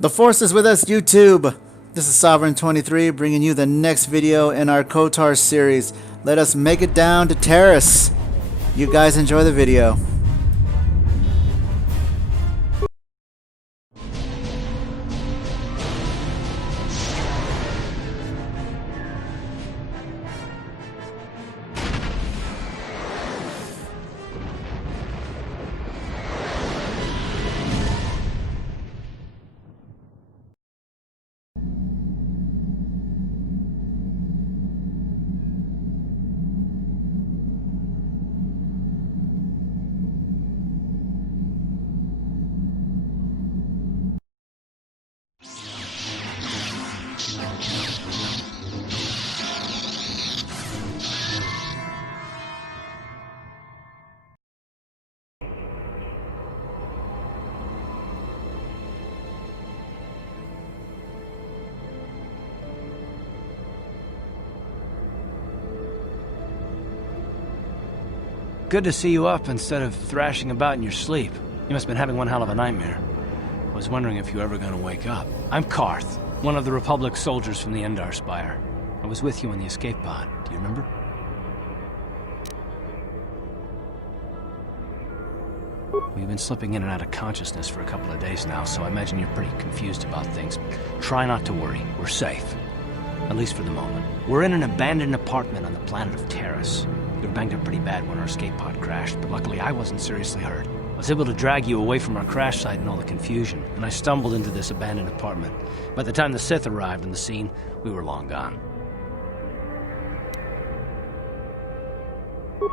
The Force is with us, YouTube. This is Sovereign23 bringing you the next video in our KOTOR series. Let us make it down to Taris. You guys enjoy the video. Good to see you up instead of thrashing about in your sleep. You must have been having one hell of a nightmare. I was wondering if you were ever going to wake up. I'm Karth, one of the Republic soldiers from the Endar Spire. I was with you in the escape pod. Do you remember? We've been slipping in and out of consciousness for a couple of days now, so I imagine you're pretty confused about things. Try not to worry. We're safe. At least for the moment. We're in an abandoned apartment on the planet of Taris. We were banged up pretty bad when our escape pod crashed, but luckily I wasn't seriously hurt. I was able to drag you away from our crash site and all the confusion, and I stumbled into this abandoned apartment. By the time the Sith arrived on the scene, we were long gone.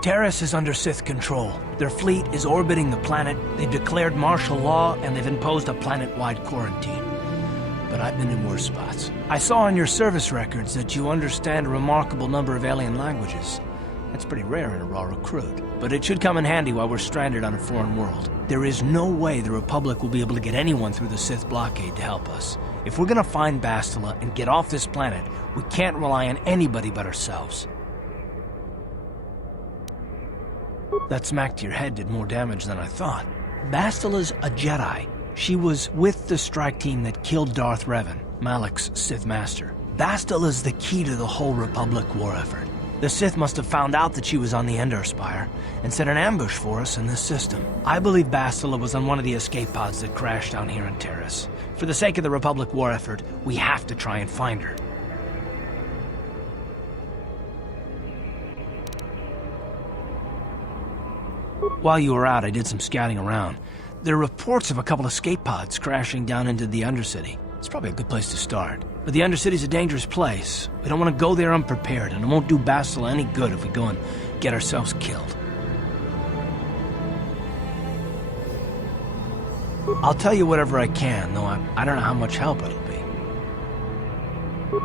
Taris is under Sith control. Their fleet is orbiting the planet, they've declared martial law, and they've imposed a planet-wide quarantine. But I've been in worse spots. I saw in your service records that you understand a remarkable number of alien languages. That's pretty rare in a raw recruit, but it should come in handy while we're stranded on a foreign world. There is no way the Republic will be able to get anyone through the Sith blockade to help us. If we're gonna find Bastila and get off this planet, we can't rely on anybody but ourselves. That smack to your head did more damage than I thought. Bastila's a Jedi. She was with the strike team that killed Darth Revan, Malak's Sith Master. Bastila's the key to the whole Republic war effort. The Sith must have found out that she was on the Endar Spire and set an ambush for us in this system. I believe Bastila was on one of the escape pods that crashed down here in Taris. For the sake of the Republic war effort, we have to try and find her. While you were out, I did some scouting around. There are reports of a couple escape pods crashing down into the Undercity. It's probably a good place to start. But the Undercity's a dangerous place. We don't want to go there unprepared, and it won't do Bastila any good if we go and get ourselves killed. I'll tell you whatever I can, though I don't know how much help it'll be.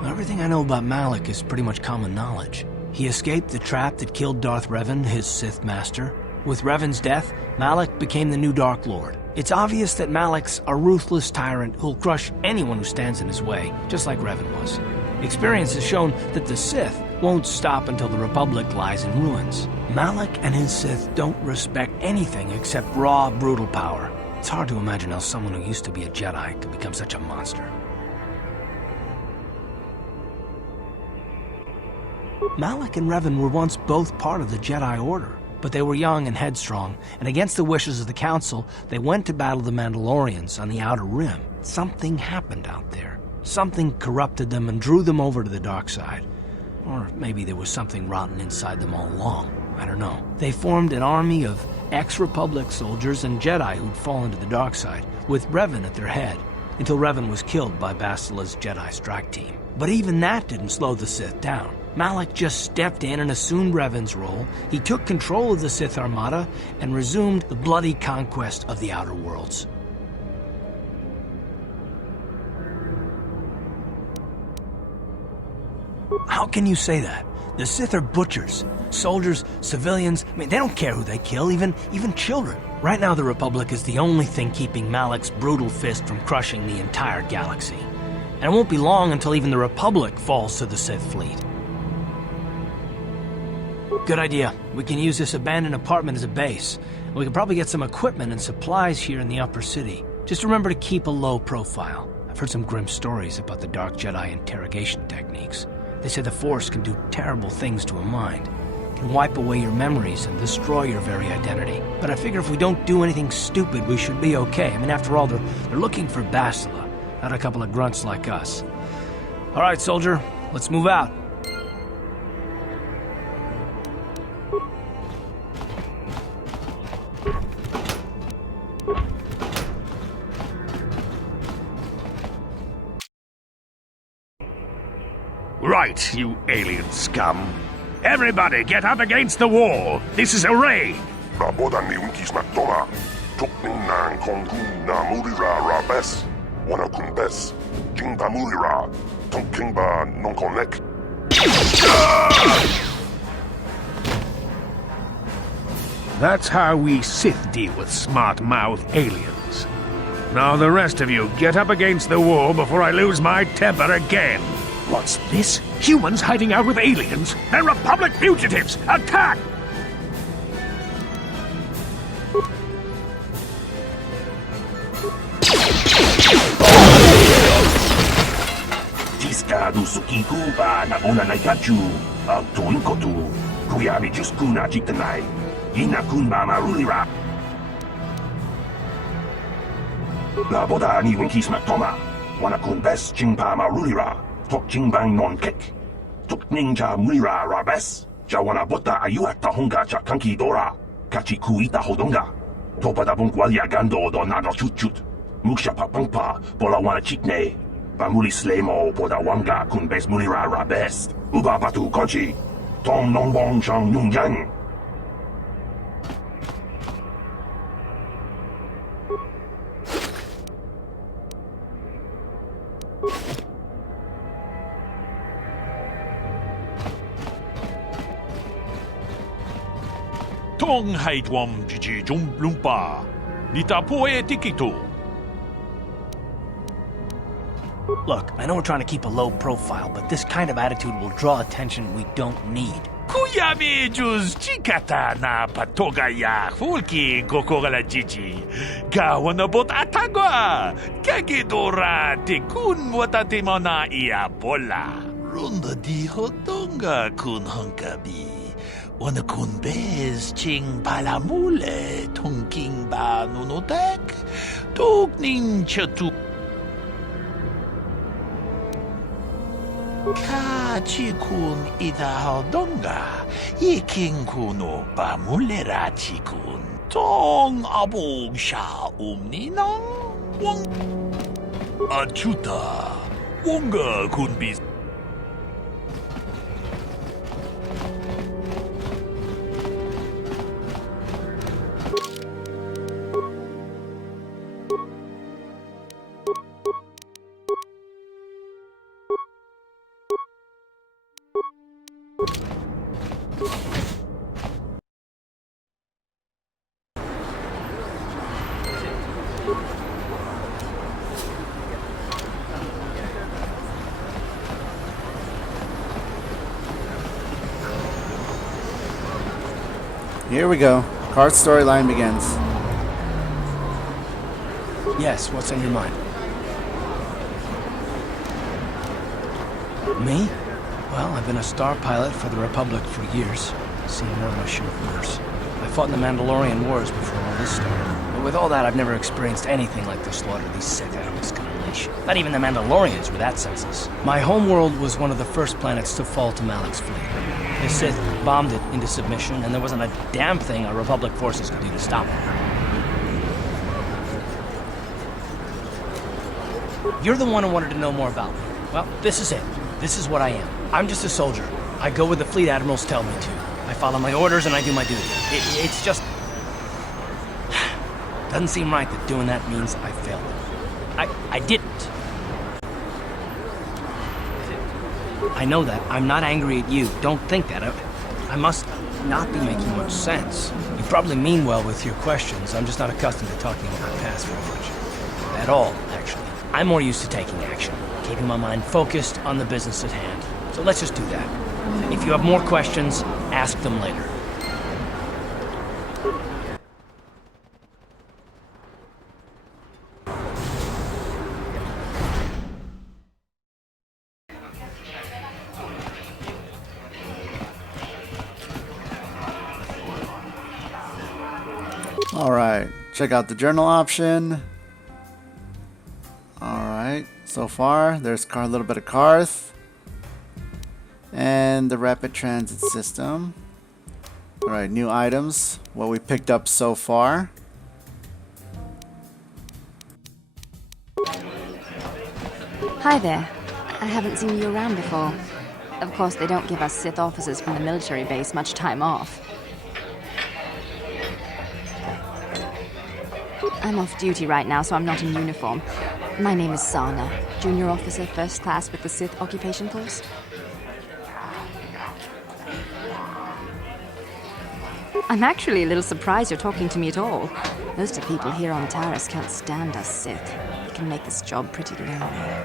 Everything I know about Malak is pretty much common knowledge. He escaped the trap that killed Darth Revan, his Sith Master. With Revan's death, Malak became the new Dark Lord. It's obvious that Malak's a ruthless tyrant who'll crush anyone who stands in his way, just like Revan was. Experience has shown that the Sith won't stop until the Republic lies in ruins. Malak and his Sith don't respect anything except raw, brutal power. It's hard to imagine how someone who used to be a Jedi could become such a monster. Malak and Revan were once both part of the Jedi Order. But they were young and headstrong, and against the wishes of the Council, they went to battle the Mandalorians on the Outer Rim. Something happened out there. Something corrupted them and drew them over to the dark side. Or maybe there was something rotten inside them all along. I don't know. They formed an army of ex-Republic soldiers and Jedi who'd fallen to the dark side, with Revan at their head, until Revan was killed by Bastila's Jedi strike team. But even that didn't slow the Sith down. Malak just stepped in and assumed Revan's role. He took control of the Sith Armada and resumed the bloody conquest of the Outer Worlds. How can you say that? The Sith are butchers. Soldiers, civilians, I mean, they don't care who they kill, even children. Right now, the Republic is the only thing keeping Malak's brutal fist from crushing the entire galaxy. And it won't be long until even the Republic falls to the Sith fleet. Good idea. We can use this abandoned apartment as a base. We can probably get some equipment and supplies here in the upper city. Just remember to keep a low profile. I've heard some grim stories about the Dark Jedi interrogation techniques. They say the Force can do terrible things to a mind. It can wipe away your memories and destroy your very identity. But I figure if we don't do anything stupid, we should be okay. I mean, after all, they're looking for Bastila, not a couple of grunts like us. All right, soldier, let's move out. Right, you alien scum. Everybody, get up against the wall. This is a raid. Rabodan ni unkis matoma. Tukning nang kongkun na murira rabes. Wana kunbes. Jingba murira. Tonkingba nonkonek. That's how we Sith deal with smart-mouth aliens. Now the rest of you, get up against the wall before I lose my temper again. What's this? Humans hiding out with aliens? They're Republic fugitives! Attack! Jiska du sukiku ba na ona na yachu. Ang tuin ko tu. Kuya mi jusku na jitanay. Ina kun ba marulira. La boda ni winkis matoma. Wana kun bes chingpa marulira. Tok jingbang non kek. Tok ninja mura rabes. Jawana bota ayuat tahonga cha kanki dora. Kachi kuita hodonga. Topa da bunkwalia gando do nano chut chut. Muksha papangpa bola wana chikne. Pamuli slemo poda wanga kun bes murira rabes. Uba batu konchi. Tong nongbong shang yung yang. Tong hai tuam jiji jum lumpa. Nita poe tikito. Look, I know we're trying to keep a low profile, but this kind of attitude will draw attention we don't need. Kuyami juz chikata na patoga ya fulki kokogala jiji. Gawana bot atagwa. Kagidora tikun watate mana ia bola. Runda di hotonga kun hankabi. Wana kun bez ching palamule tongking ba nunotek. Tuk nin chatu. Kachikun idahaldonga, iking kuno pamulera chikun, tong abog sha umninang, wang achuta, wonga kun bis. Here we go. Cart storyline begins. Yes, what's on your mind? Me? Well, I've been a star pilot for the Republic for years. Seen more of my share of wars. I fought in the Mandalorian Wars before all this started. But with all that, I've never experienced anything like the slaughter these Sith animals can unleash. Not even the Mandalorians were that senseless. My homeworld was one of the first planets to fall to Malik's fleet. The Sith bombed it into submission, and there wasn't a damn thing our Republic forces could do to stop it. You're the one who wanted to know more about me. Well, this is it. This is what I am. I'm just a soldier. I go where the fleet admirals tell me to. I follow my orders and I do my duty. It's just... Doesn't seem right that doing that means I failed. I didn't. I know that. I'm not angry at you. Don't think that. I must not be making much sense. You probably mean well with your questions. I'm just not accustomed to talking about my past very much. At all, actually. I'm more used to taking action, keeping my mind focused on the business at hand. So let's just do that. If you have more questions, ask them later. Alright, check out the journal option. Alright, so far there's a little bit of Karth. And the rapid transit system. Alright, new items. What we picked up so far. Hi there. I haven't seen you around before. Of course, they don't give us Sith officers from the military base much time off. I'm off duty right now, so I'm not in uniform. My name is Sana, junior officer, first class with the Sith occupation force. I'm actually a little surprised you're talking to me at all. Most of the people here on Taris can't stand us Sith. It can make this job pretty lonely.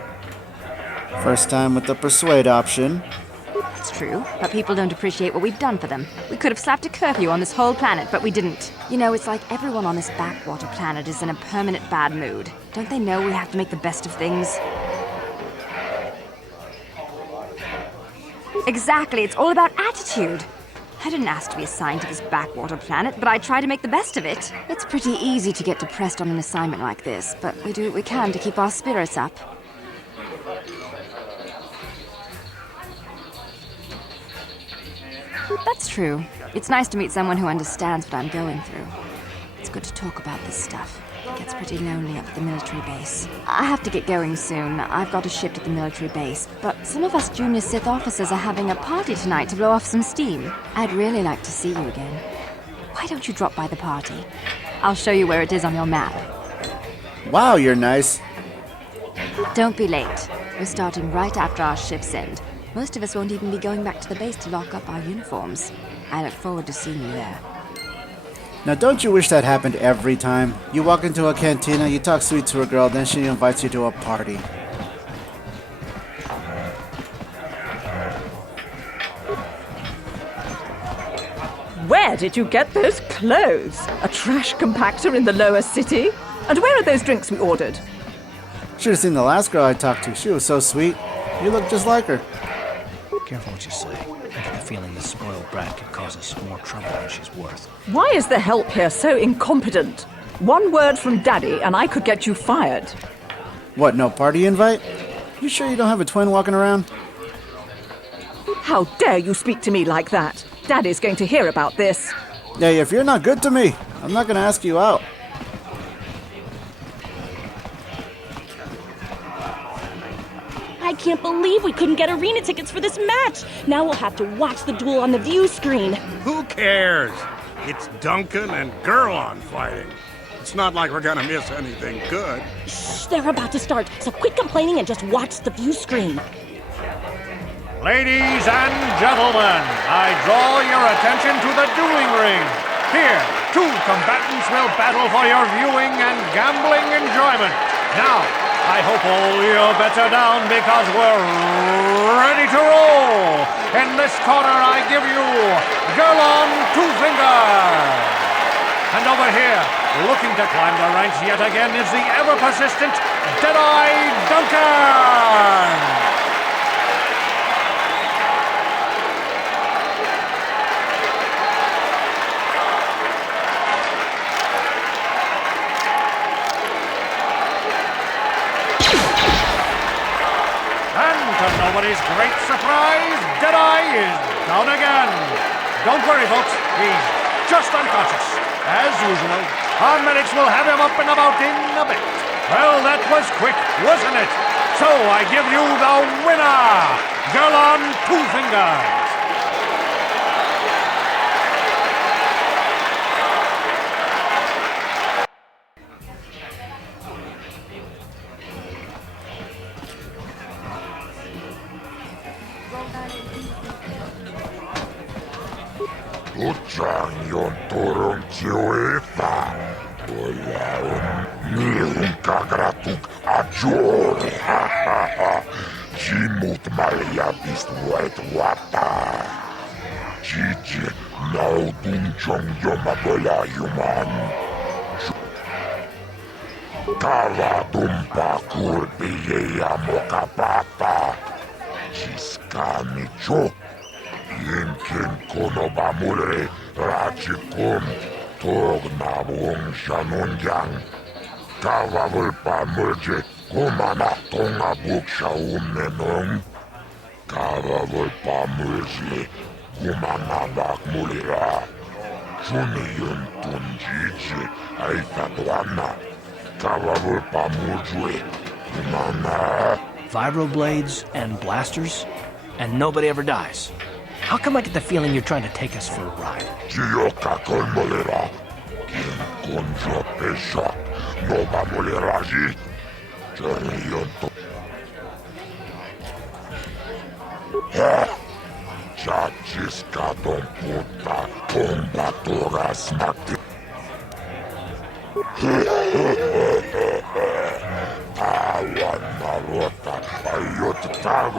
First time with the persuade option. It's true, but people don't appreciate what we've done for them. We could have slapped a curfew on this whole planet, but we didn't. You know, it's like everyone on this backwater planet is in a permanent bad mood. Don't they know we have to make the best of things? Exactly, it's all about attitude. I didn't ask to be assigned to this backwater planet, but I try to make the best of it. It's pretty easy to get depressed on an assignment like this, but we do what we can to keep our spirits up. That's true. It's nice to meet someone who understands what I'm going through. It's good to talk about this stuff. It gets pretty lonely up at the military base. I have to get going soon. I've got a shift at the military base, but some of us junior Sith officers are having a party tonight to blow off some steam. I'd really like to see you again. Why don't you drop by the party? I'll show you where it is on your map. Wow, you're nice. Don't be late. We're starting right after our shifts end. Most of us won't even be going back to the base to lock up our uniforms. I look forward to seeing you there. Now don't you wish that happened every time? You walk into a cantina, you talk sweet to a girl, then she invites you to a party. Where did you get those clothes? A trash compactor in the lower city? And where are those drinks we ordered? Should have seen the last girl I talked to. She was so sweet. You look just like her. Careful what you say. I get the feeling this spoiled brat could cause us more trouble than she's worth. Why is the help here so incompetent? One word from Daddy and I could get you fired. What, no party invite? You sure you don't have a twin walking around? How dare you speak to me like that? Daddy's going to hear about this. Hey, if you're not good to me, I'm not gonna ask you out. I can't believe we couldn't get arena tickets for this match. Now we'll have to watch the duel on the view screen. Who cares? It's Duncan and Gurlon fighting. It's not like we're gonna miss anything good. Shh, they're about to start, so quit complaining and just watch the view screen. Ladies and gentlemen, I draw your attention to the dueling ring. Here, two combatants will battle for your viewing and gambling enjoyment. Now, I hope all your bets are down because we're ready to roll. In this corner, I give you Gurlon Two Fingers. And over here, looking to climb the ranks yet again, is the ever-persistent Deadeye Duncan. To nobody's great surprise, Deadeye is down again. Don't worry, folks. He's just unconscious. As usual, our medics will have him up and about in a bit. Well, that was quick, wasn't it? So I give you the winner, Gurlon Two Fingers. Utsangyon turun kiuita. Olaun nihun kagratuk ajur. Jimut maljabist vuet wata. Jiji nautun chong joma pelajuman. Kava tumpa kurpi ja mokapata. Jiskani chok. Jenkin konoba mure rachikum 독나무웅 샤논장 가와불 빠물지 고마나 동아북샤 um내농 가와불 빠물지 고마나 막물이라 주니윤 둔지지 아이타도안나 가와불 빠물주에 고마나 Vibroblades and blasters, and nobody ever dies. How come I get the feeling you're trying to take us for a ride? 지옥가 걸molera 긴군조 배샷 노바 몰레라지 저리연도 자치스카 돈푸타 돈바토가 스마트 아완나로타 아이오트타고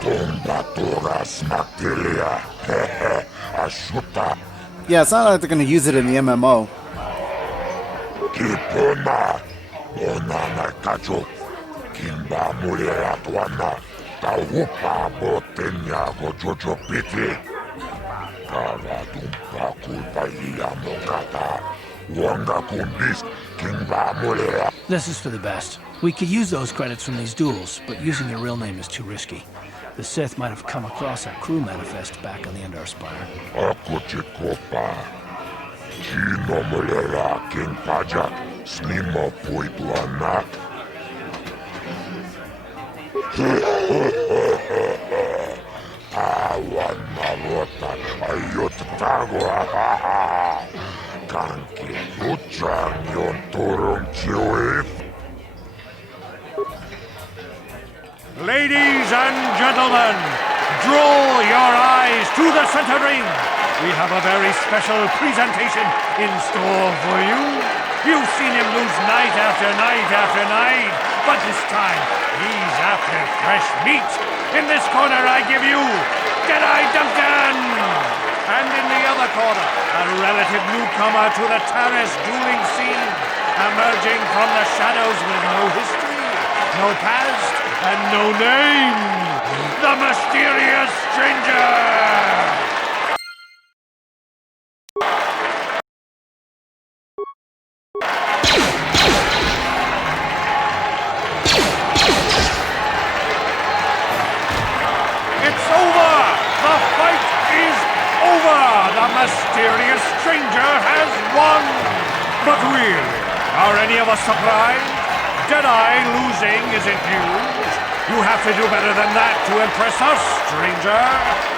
돈바토가 스마트리아 아슈타 Yeah, it's not like they're gonna use it in the MMO. 기쁘나 오나나 가족 긴바 물레라 도안나 다우파 못했냐고 조조피티 가라둠파 굴바이야모가다 원가군비스 긴바 물레라. This is for the best. We could use those credits from these duels, but using your real name is too risky. The Sith might have come across that crew manifest back on the Endar Spire. 아쿠치코파 지노물레라 긴바작 스니모 보이두안나 아완나로타 아이오트타고 간기 우창연 도롱지오에. Ladies and gentlemen, draw your eyes to the center ring. We have a very special presentation in store for you. You've seen him lose night after night after night, but this time he's after fresh meat. In this corner I give you Jedi Duncan! And in the other corner, a relative newcomer to the Taris dueling scene, emerging from the shadows with no history, no past, and no name, the mysterious stranger! It's over! The fight is over! The mysterious stranger has won! But really, are any of us surprised? Jedi losing isn't news. You have to do better than that to impress us, stranger.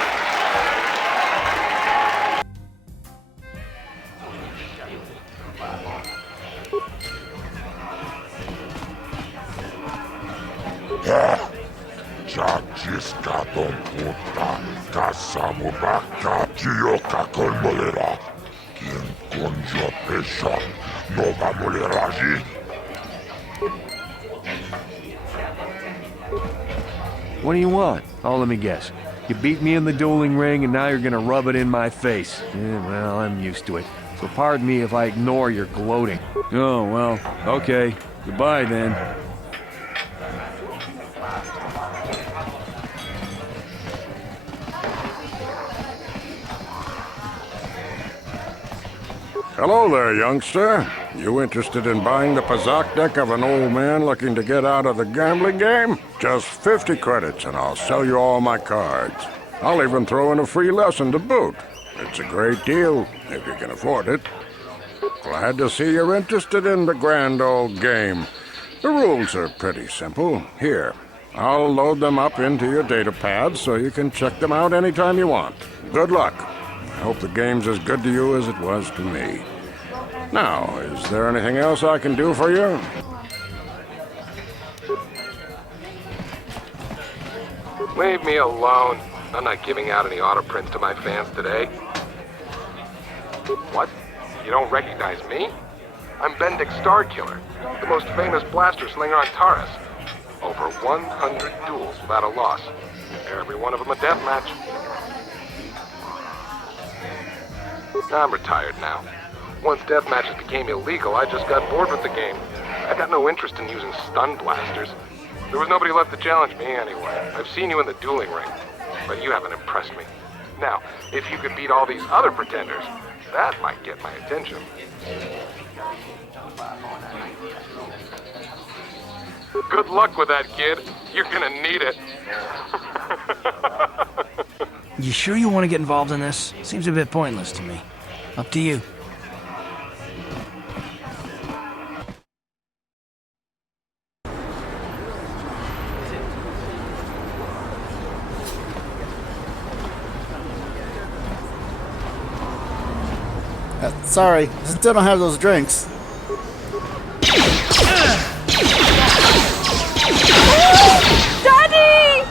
자치스카 돈푸타 가사무바카 지옥가 걸molera 긴군조 배샷 노바 몰레라지. What do you want? Oh, let me guess. You beat me in the dueling ring, and now you're gonna rub it in my face. Yeah, well, I'm used to it. So pardon me if I ignore your gloating. Oh, well, okay. Goodbye, then. Hello there, youngster. You interested in buying the Pazak deck of an old man looking to get out of the gambling game? Just 50 credits and I'll sell you all my cards. I'll even throw in a free lesson to boot. It's a great deal, if you can afford it. Glad to see you're interested in the grand old game. The rules are pretty simple. Here, I'll load them up into your data pad so you can check them out anytime you want. Good luck. I hope the game's as good to you as it was to me. Now, is there anything else I can do for you? Leave me alone. I'm not giving out any auto prints to my fans today. What? You don't recognize me? I'm Bendick Starkiller, the most famous blaster slinger on Taris. Over 100 duels without a loss. Every one of them a death match. I'm retired now. Once death matches became illegal, I just got bored with the game. I got no interest in using stun blasters. There was nobody left to challenge me anyway. I've seen you in the dueling ring, but you haven't impressed me. Now, if you could beat all these other pretenders, that might get my attention. Good luck with that, kid. You're gonna need it. You sure you want to get involved in this? Seems a bit pointless to me. Up to you. Sorry, still don't have those drinks. Daddy!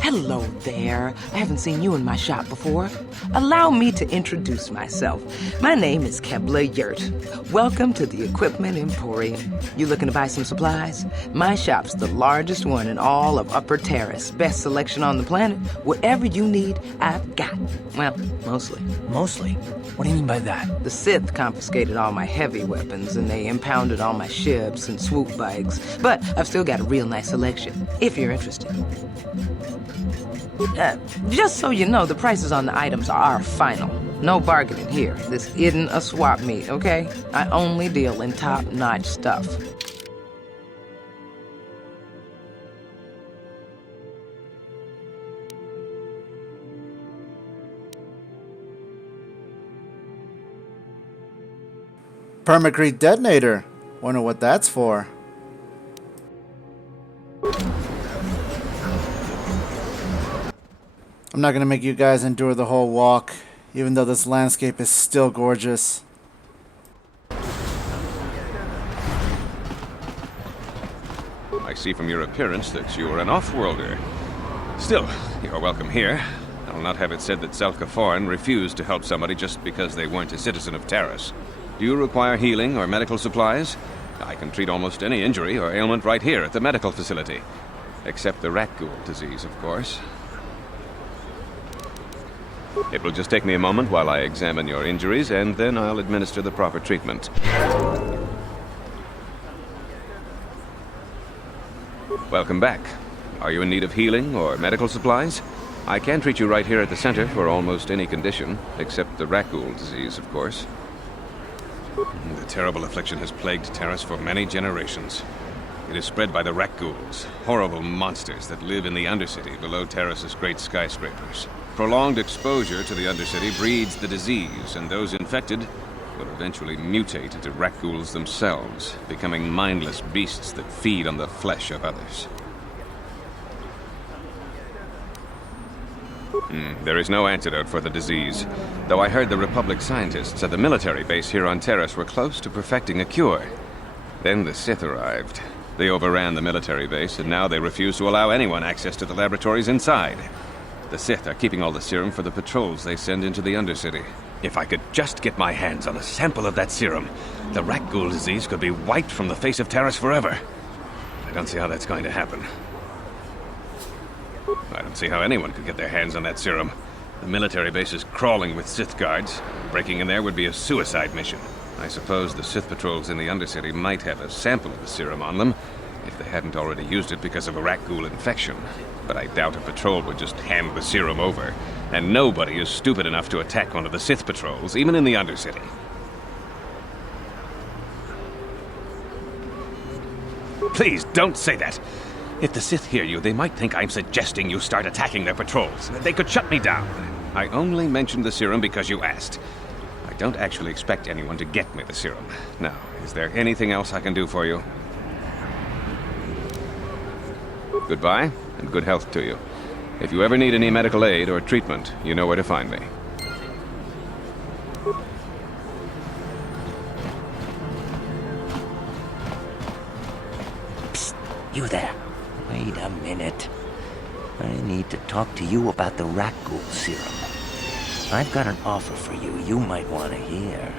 Hello there. I haven't seen you in my shop before. Allow me to introduce myself. My name is Kebla Yurt. Welcome to the Equipment Emporium. You looking to buy some supplies? My shop's the largest one in all of Upper Taris. Best selection on the planet. Whatever you need, I've got. Well, mostly. Mostly? What do you mean by that? The Sith confiscated all my heavy weapons, and they impounded all my ships and swoop bikes. But I've still got a real nice selection, if you're interested. Just so you know, the prices on the items are final. No bargaining here. This isn't a swap meet, okay? I only deal in top-notch stuff. Permacrete detonator. Wonder what that's for. I'm not gonna make you guys endure the whole walk, even though this landscape is still gorgeous. I see from your appearance that you are an off-worlder. Still, you are welcome here. I'll not have it said that Zelka Foreign refused to help somebody just because they weren't a citizen of Taris. Do you require healing or medical supplies? I can treat almost any injury or ailment right here at the medical facility. Except the rat ghoul disease, of course. It will just take me a moment while I examine your injuries, and then I'll administer the proper treatment. Welcome back. Are you in need of healing or medical supplies? I can treat you right here at the center for almost any condition, except the rat ghoul disease, of course. The terrible affliction has plagued Taris for many generations. It is spread by the rat ghouls, horrible monsters that live in the Undercity below Taris's great skyscrapers. Prolonged exposure to the Undercity breeds the disease, and those infected will eventually mutate into rat ghouls themselves, becoming mindless beasts that feed on the flesh of others. There is no antidote for the disease, though I heard the Republic scientists at the military base here on Taris were close to perfecting a cure. Then the Sith arrived. They overran the military base, and now they refuse to allow anyone access to the laboratories inside. The Sith are keeping all the serum for the patrols they send into the Undercity. If I could just get my hands on a sample of that serum, the rat ghoul disease could be wiped from the face of Taris forever. I don't see how that's going to happen. I don't see how anyone could get their hands on that serum. The military base is crawling with Sith guards. Breaking in there would be a suicide mission. I suppose the Sith patrols in the Undercity might have a sample of the serum on them, if they hadn't already used it because of a rat ghoul infection. But I doubt a patrol would just hand the serum over. And nobody is stupid enough to attack one of the Sith patrols, even in the Undercity. Please, don't say that. If the Sith hear you, they might think I'm suggesting you start attacking their patrols. They could shut me down. I only mentioned the serum because you asked. I don't actually expect anyone to get me the serum. Now, is there anything else I can do for you? Goodbye, and good health to you. If you ever need any medical aid or treatment, you know where to find me. Psst, you there. Wait a minute. I need to talk to you about the rat ghoul serum. I've got an offer for you might want to hear.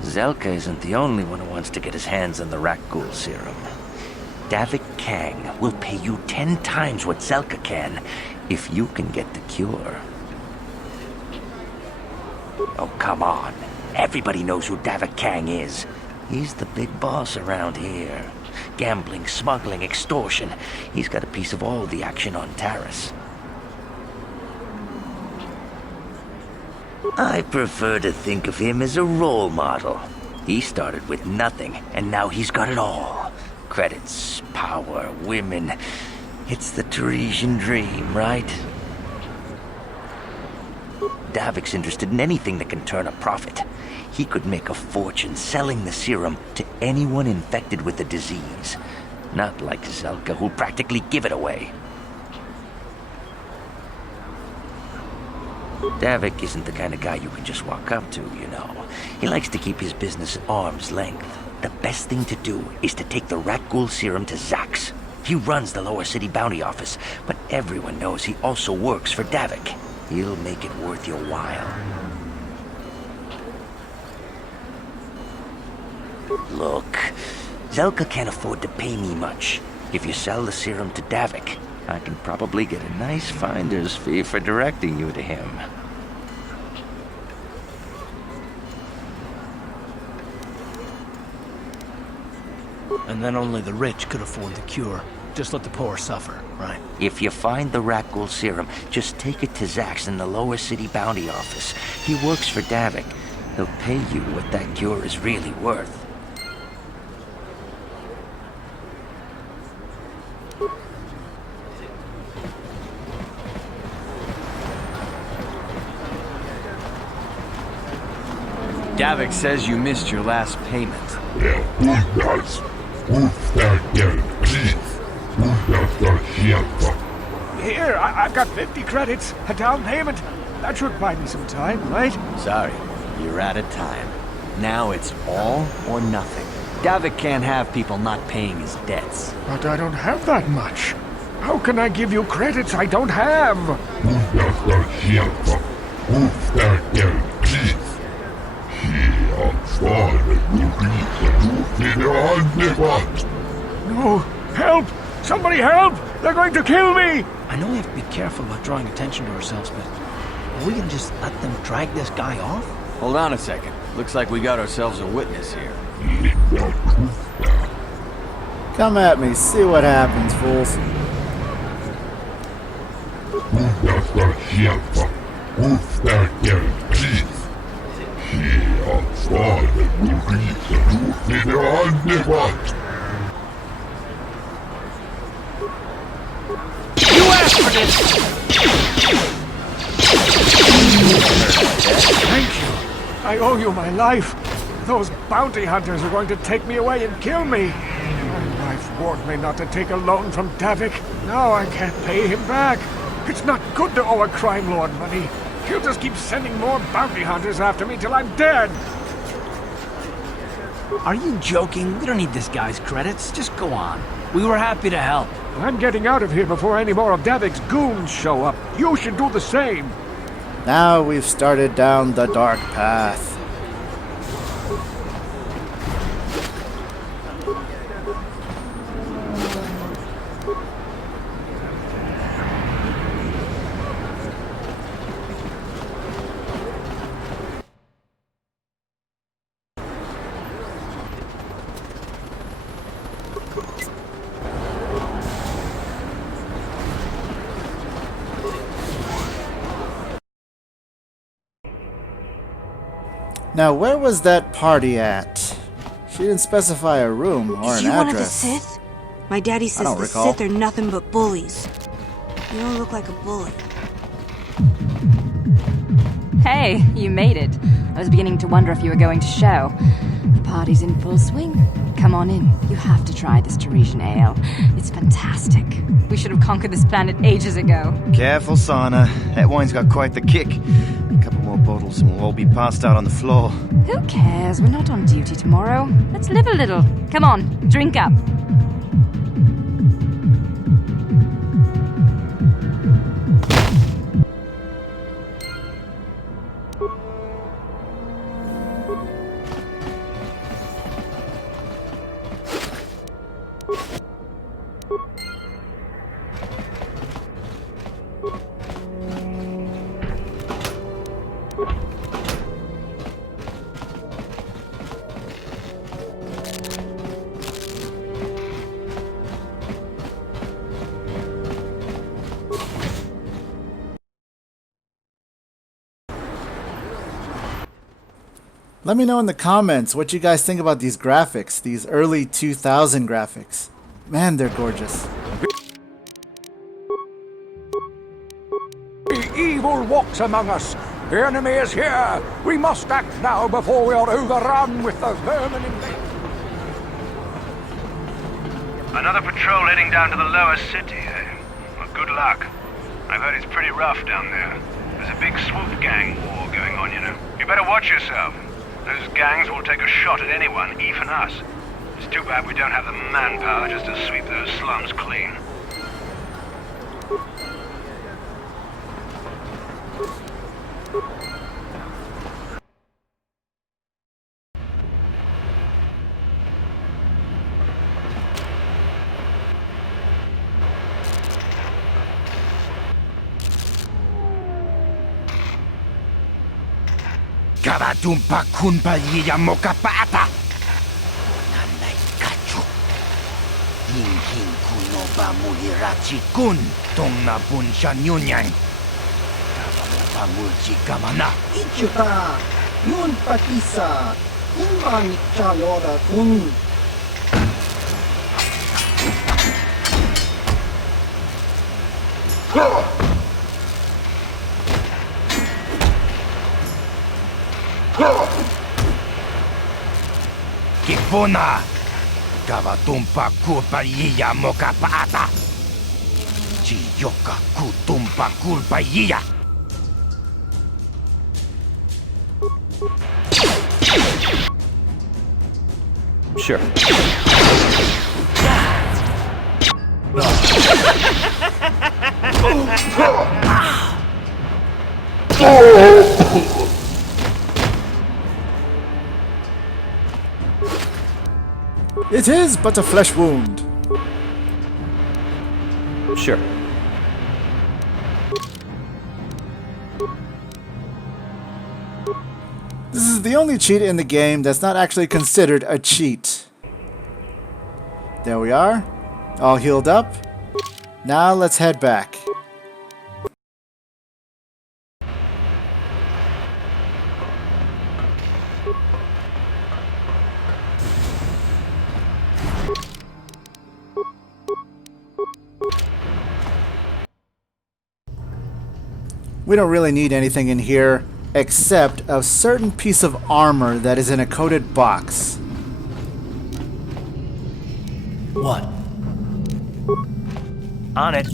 Zelka isn't the only one who wants to get his hands on the rat ghoul serum. Davik Kang will pay you 10 times what Zelka can if you can get the cure. Oh, come on. Everybody knows who Davik Kang is. He's the big boss around here. Gambling, smuggling, extortion. He's got a piece of all the action on Taris. I prefer to think of him as a role model. He started with nothing, and now he's got it all. Credits, power, women. It's the Tarisian dream, right? Davik's interested in anything that can turn a profit. He could make a fortune selling the serum to anyone infected with the disease. Not like Zelka, who'll practically give it away. Davik isn't the kind of guy you can just walk up to, you know. He likes to keep his business at arm's length. The best thing to do is to take the rat ghoul serum to Zax. He runs the Lower City Bounty Office, but everyone knows he also works for Davik. He'll make it worth your while. Look, Zelka can't afford to pay me much. If you sell the serum to Davik, I can probably get a nice finder's fee for directing you to him. And then only the rich could afford the cure. Just let the poor suffer, right? If you find the rat ghoul serum, just take it to Zax in the Lower City Bounty Office. He works for Davik. He'll pay you what that cure is really worth. Davik says you missed your last payment. Here, I've got 50 credits, a down payment. That should buy me some time, right? Sorry, you're out of time. Now it's all or nothing. Davik can't have people not paying his debts. But I don't have that much. How can I give you credits I don't have? No! Help! Somebody help! They're going to kill me! I know we have to be careful about drawing attention to ourselves, but are we gonna just let them drag this guy off? Hold on a second. Looks like we got ourselves a witness here. Come at me, see what happens, fools. You asked for this! Thank you. I owe you my life. Those bounty hunters are going to take me away and kill me. My wife warned me not to take a loan from Davik. Now I can't pay him back. It's not good to owe a crime lord money. He'll just keep sending more bounty hunters after me till I'm dead. Are you joking? We don't need this guy's credits. Just go on. We were happy to help. I'm getting out of here before any more of Davik's goons show up. You should do the same. Now we've started down the dark path. Now, where was that party at? She didn't specify a room or Is an he one of the address. Sith? My daddy says don't the recall. Sith are nothing but bullies. You don't look like a bully. Hey, you made it. I was beginning to wonder if you were going to show. The party's in full swing. Come on in. You have to try this Tarisian ale. It's fantastic. We should have conquered this planet ages ago. Careful, Sana. That wine's got quite the kick. A couple more bottles and we'll all be passed out on the floor. Who cares? We're not on duty tomorrow. Let's live a little. Come on, drink up. Let me know in the comments what you guys think about these graphics, these early 2000 graphics. Man, they're gorgeous. The evil walks among us. The enemy is here. We must act now before we are overrun with the vermin invaders. Another patrol heading down to the lower city, eh? Well, good luck. I've heard it's pretty rough down there. There's a big swoop gang war going on, you know. You better watch yourself. Those gangs will take a shot at anyone, even us. It's too bad we don't have the manpower just to sweep those slums clean. Karatumpa kunpa yiya mokapata. Nanay kacho. Hinghin kuno ba mulirachi kun tong nabun siya nyunyang. Kapamapa mulchi kamana. Ichuta, yun pakisa, imang chalora kun. Kipuna! Kavatumpa kulpa yiya mokapata! Chiyoka kutumpa kulpa yiya! Sure. It is but a flesh wound. Sure. This is the only cheat in the game that's not actually considered a cheat. There we are, all healed up. Now let's head back. We don't really need anything in here except a certain piece of armor that is in a coated box. What? On it.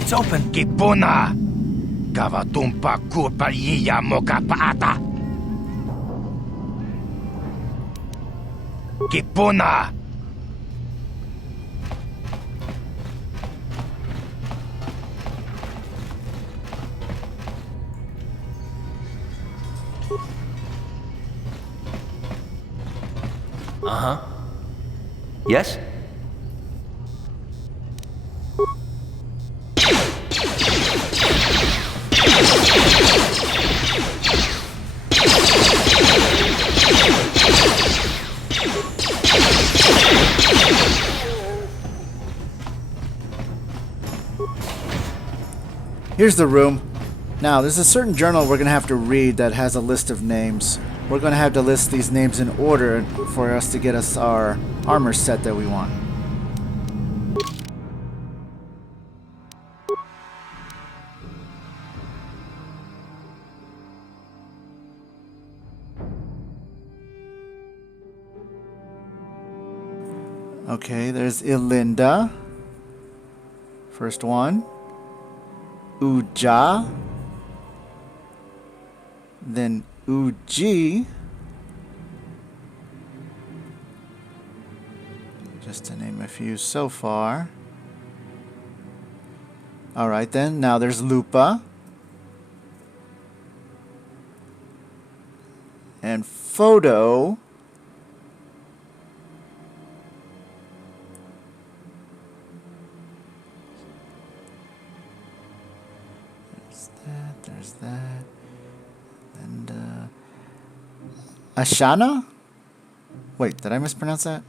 It's open. Kipuna! Kavatumpa kulpa yiya mokapata! Kipuna! Uh-huh. Yes? Here's the room. Now, there's a certain journal we're going to have to read that has a list of names. We're going to have to list these names in order for us to get us our armor set that we want. Okay, there's Ilinda. First one. Uja. Then Uji. Just to name a few so far. Alright then, now there's Lupa. And Photo. There's that. And Ashana? Wait, did I mispronounce that?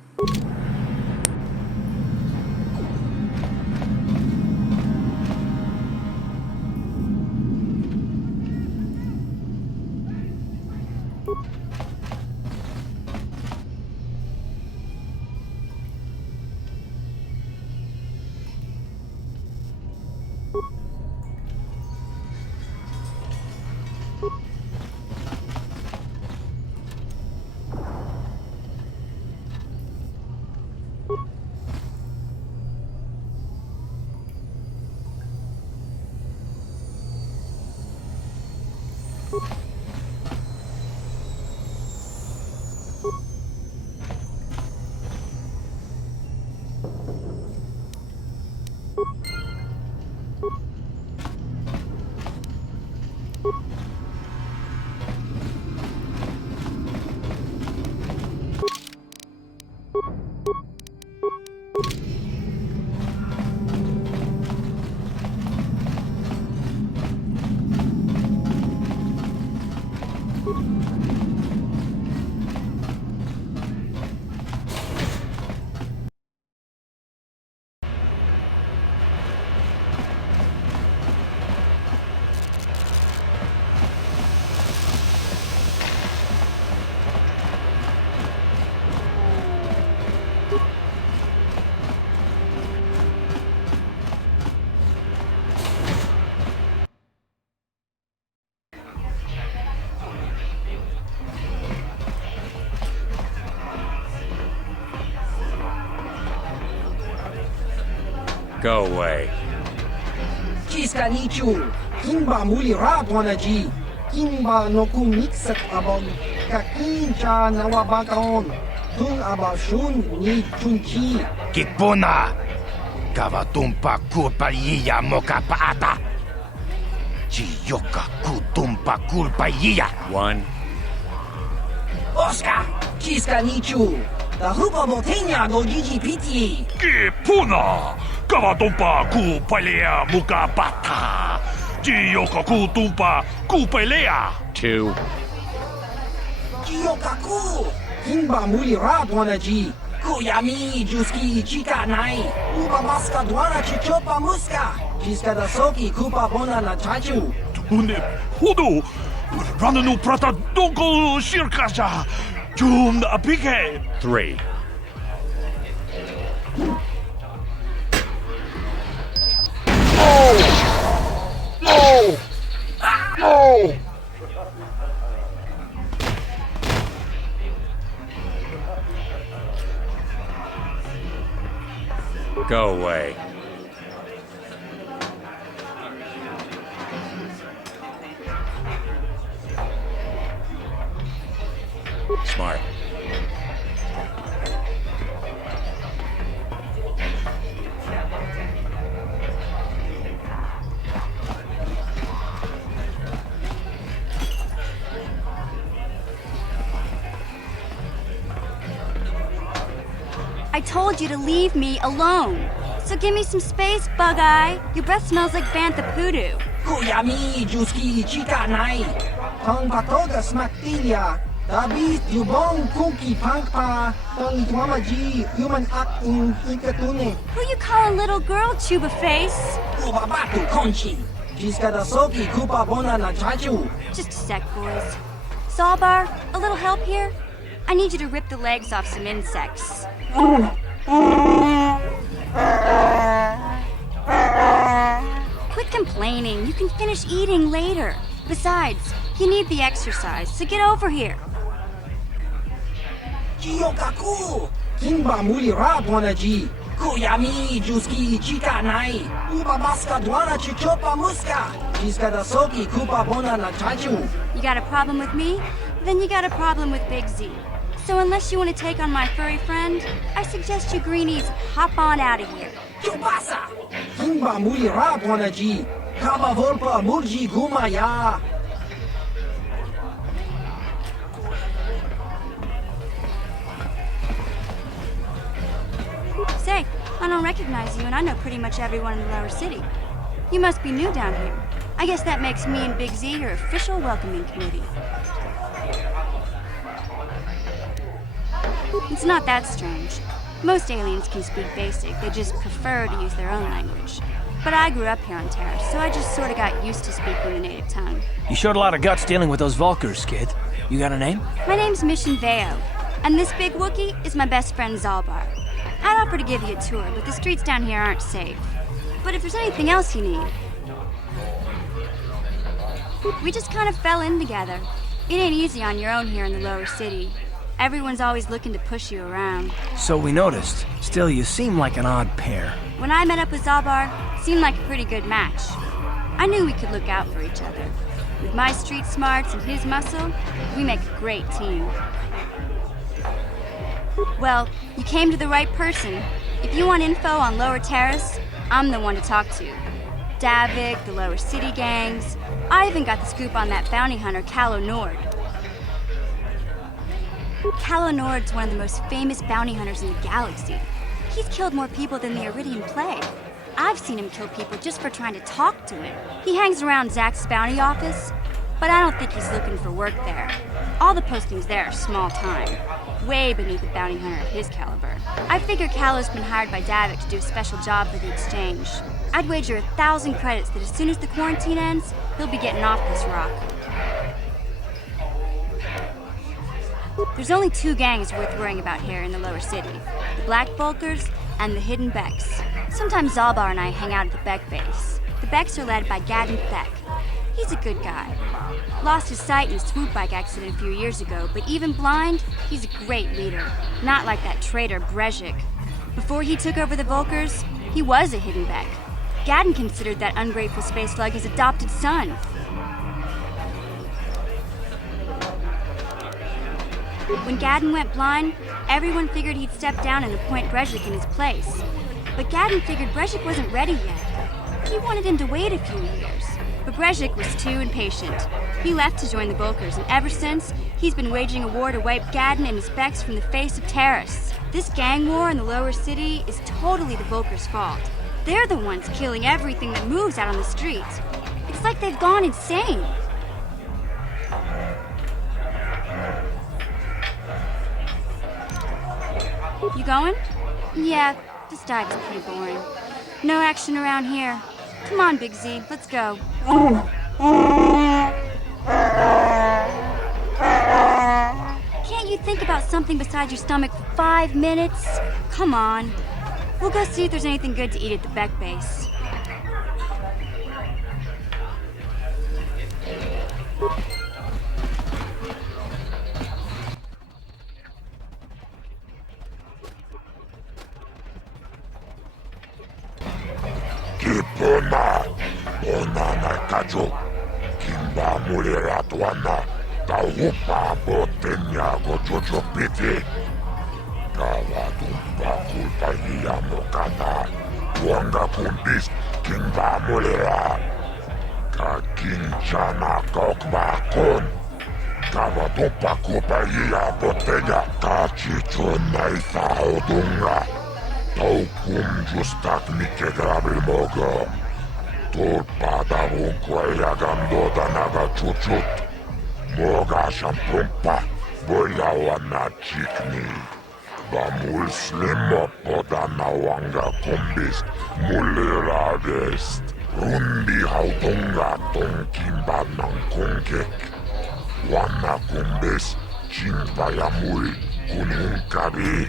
Go away. Chiska nichu, kimba muli radwanaji, kimba no kumixat abog, kakincha nawabakaon, tung abashun ni chunchi. Kipuna! Kavatumpa kulpaiya mokapaata! Chiyoka kutumpa kulpaiya! One. Oscar, chiska nichu, the hupa botenya go gigi piti. Kipuna! Kavatumpa kupalea mukapata! Chiyoka kutumpa kupalea! Two. Kiyokaku, kimba muli radwanaji, kuyami juski chika nai, uba maska dwana chichopa muska, chiska da soki kupa bona na chachu. Tune hudu! Rananu prata donko shirkasha! Jum apike! Three. No! No! Go away. Smart. I told you to leave me alone. So give me some space, Bug-Eye. Your breath smells like bantha poodoo. Kuyami juski chika nai, tong patoga smaktilia, dabis yubong kuki pankpa, tong itwamaji human ak in ikatune. Who you calling little girl, Chuba Face? Ubabatu konchi, jiska da soki kupa bona na chachu. Just a sec, boys. Sawbar, a little help here? I need you to rip the legs off some insects. Quit complaining. You can finish eating later. Besides, you need the exercise, so get over here. Kiyokaku, kimba muli radwanaji, kuyami juski chika nai, uba maska dwana chichopa muska, jiska da soki kupa bona na chachu. You got a problem with me? Then you got a problem with Big Z. So unless you want to take on my furry friend, I suggest you greenies hop on out of here. Chupasa! Kimba muli radwanaji, kaba volpa murji gumaya. Say, I don't recognize you, and I know pretty much everyone in the lower city. You must be new down here. I guess that makes me and Big Z your official welcoming committee. It's not that strange. Most aliens can speak basic, they just prefer to use their own language. But I grew up here on Taris, so I just sort of got used to speaking the native tongue. You showed a lot of guts dealing with those Vulkars, kid. You got a name? My name's Mission Veo, and this big Wookiee is my best friend Zalbar. I'd offer to give you a tour, but the streets down here aren't safe. But if there's anything else you need... We just kind of fell in together. It ain't easy on your own here in the lower city. Everyone's always looking to push you around. So we noticed. Still, you seem like an odd pair. When I met up with Zalbar, it seemed like a pretty good match. I knew we could look out for each other. With my street smarts and his muscle, we make a great team. Well, you came to the right person. If you want info on Lower Taris, I'm the one to talk to. Davik, the Lower City gangs. I even got the scoop on that bounty hunter, Calo Nord. Calo Nord's one of the most famous bounty hunters in the galaxy. He's killed more people than the Iridian Plague. I've seen him kill people just for trying to talk to him. He hangs around Zack's bounty office, but I don't think he's looking for work there. All the postings there are small time, way beneath a bounty hunter of his caliber. I figure Calo's been hired by Davik to do a special job for the exchange. I'd wager 1,000 credits that as soon as the quarantine ends, he'll be getting off this rock. There's only two gangs worth worrying about here in the lower city. The Black Vulkars and the Hidden Becks. Sometimes Zalbar and I hang out at the Beck base. The Becks are led by Gadden Thek. He's a good guy. Lost his sight in a swoop bike accident a few years ago, but even blind, he's a great leader. Not like that traitor Brezhik. Before he took over the Vulkars, He was a hidden Beck. Gadden considered that ungrateful space slug his adopted son. When Gadden went blind, everyone figured he'd step down and appoint Brejik in his place. But Gadden figured Brejik wasn't ready yet. He wanted him to wait a few years. But Brejik was too impatient. He left to join the Volkers, and ever since, he's been waging a war to wipe Gadden and his Becks from the face of Taris. This gang war in the lower city is totally the Volkers' fault. They're the ones killing everything that moves out on the streets. It's like they've gone insane. You going? Yeah, this dive is pretty boring. No action around here. Come on, Big Z, let's go. Can't you think about something besides your stomach for 5 minutes? Come on. We'll go see if there's anything good to eat at the Beck base. Kipuna, Onana Kajo, Kimba Muliratuana, Taupa Botenya Gojojo Piti, Kawadumpa Kulpahia Mokana, Wanga Kumbis, Kimba Mulira, Kakinchana Kokmakon, Kawadumpa Kulpahia Botenya, Kachichuna Isaudunga. Taukum justak Nike Grabil Mogo. Tulpada Unquaya Gandoda Naga Chuchut. Moga Shampumpa. Boyawana Chikni. Bamul Slimo Podana Wanga Kumbis. Mulira Vest. Rundi Hautunga Tonkimba Nankungek. Wana Kumbis. Chimpayamul. Kununkabi.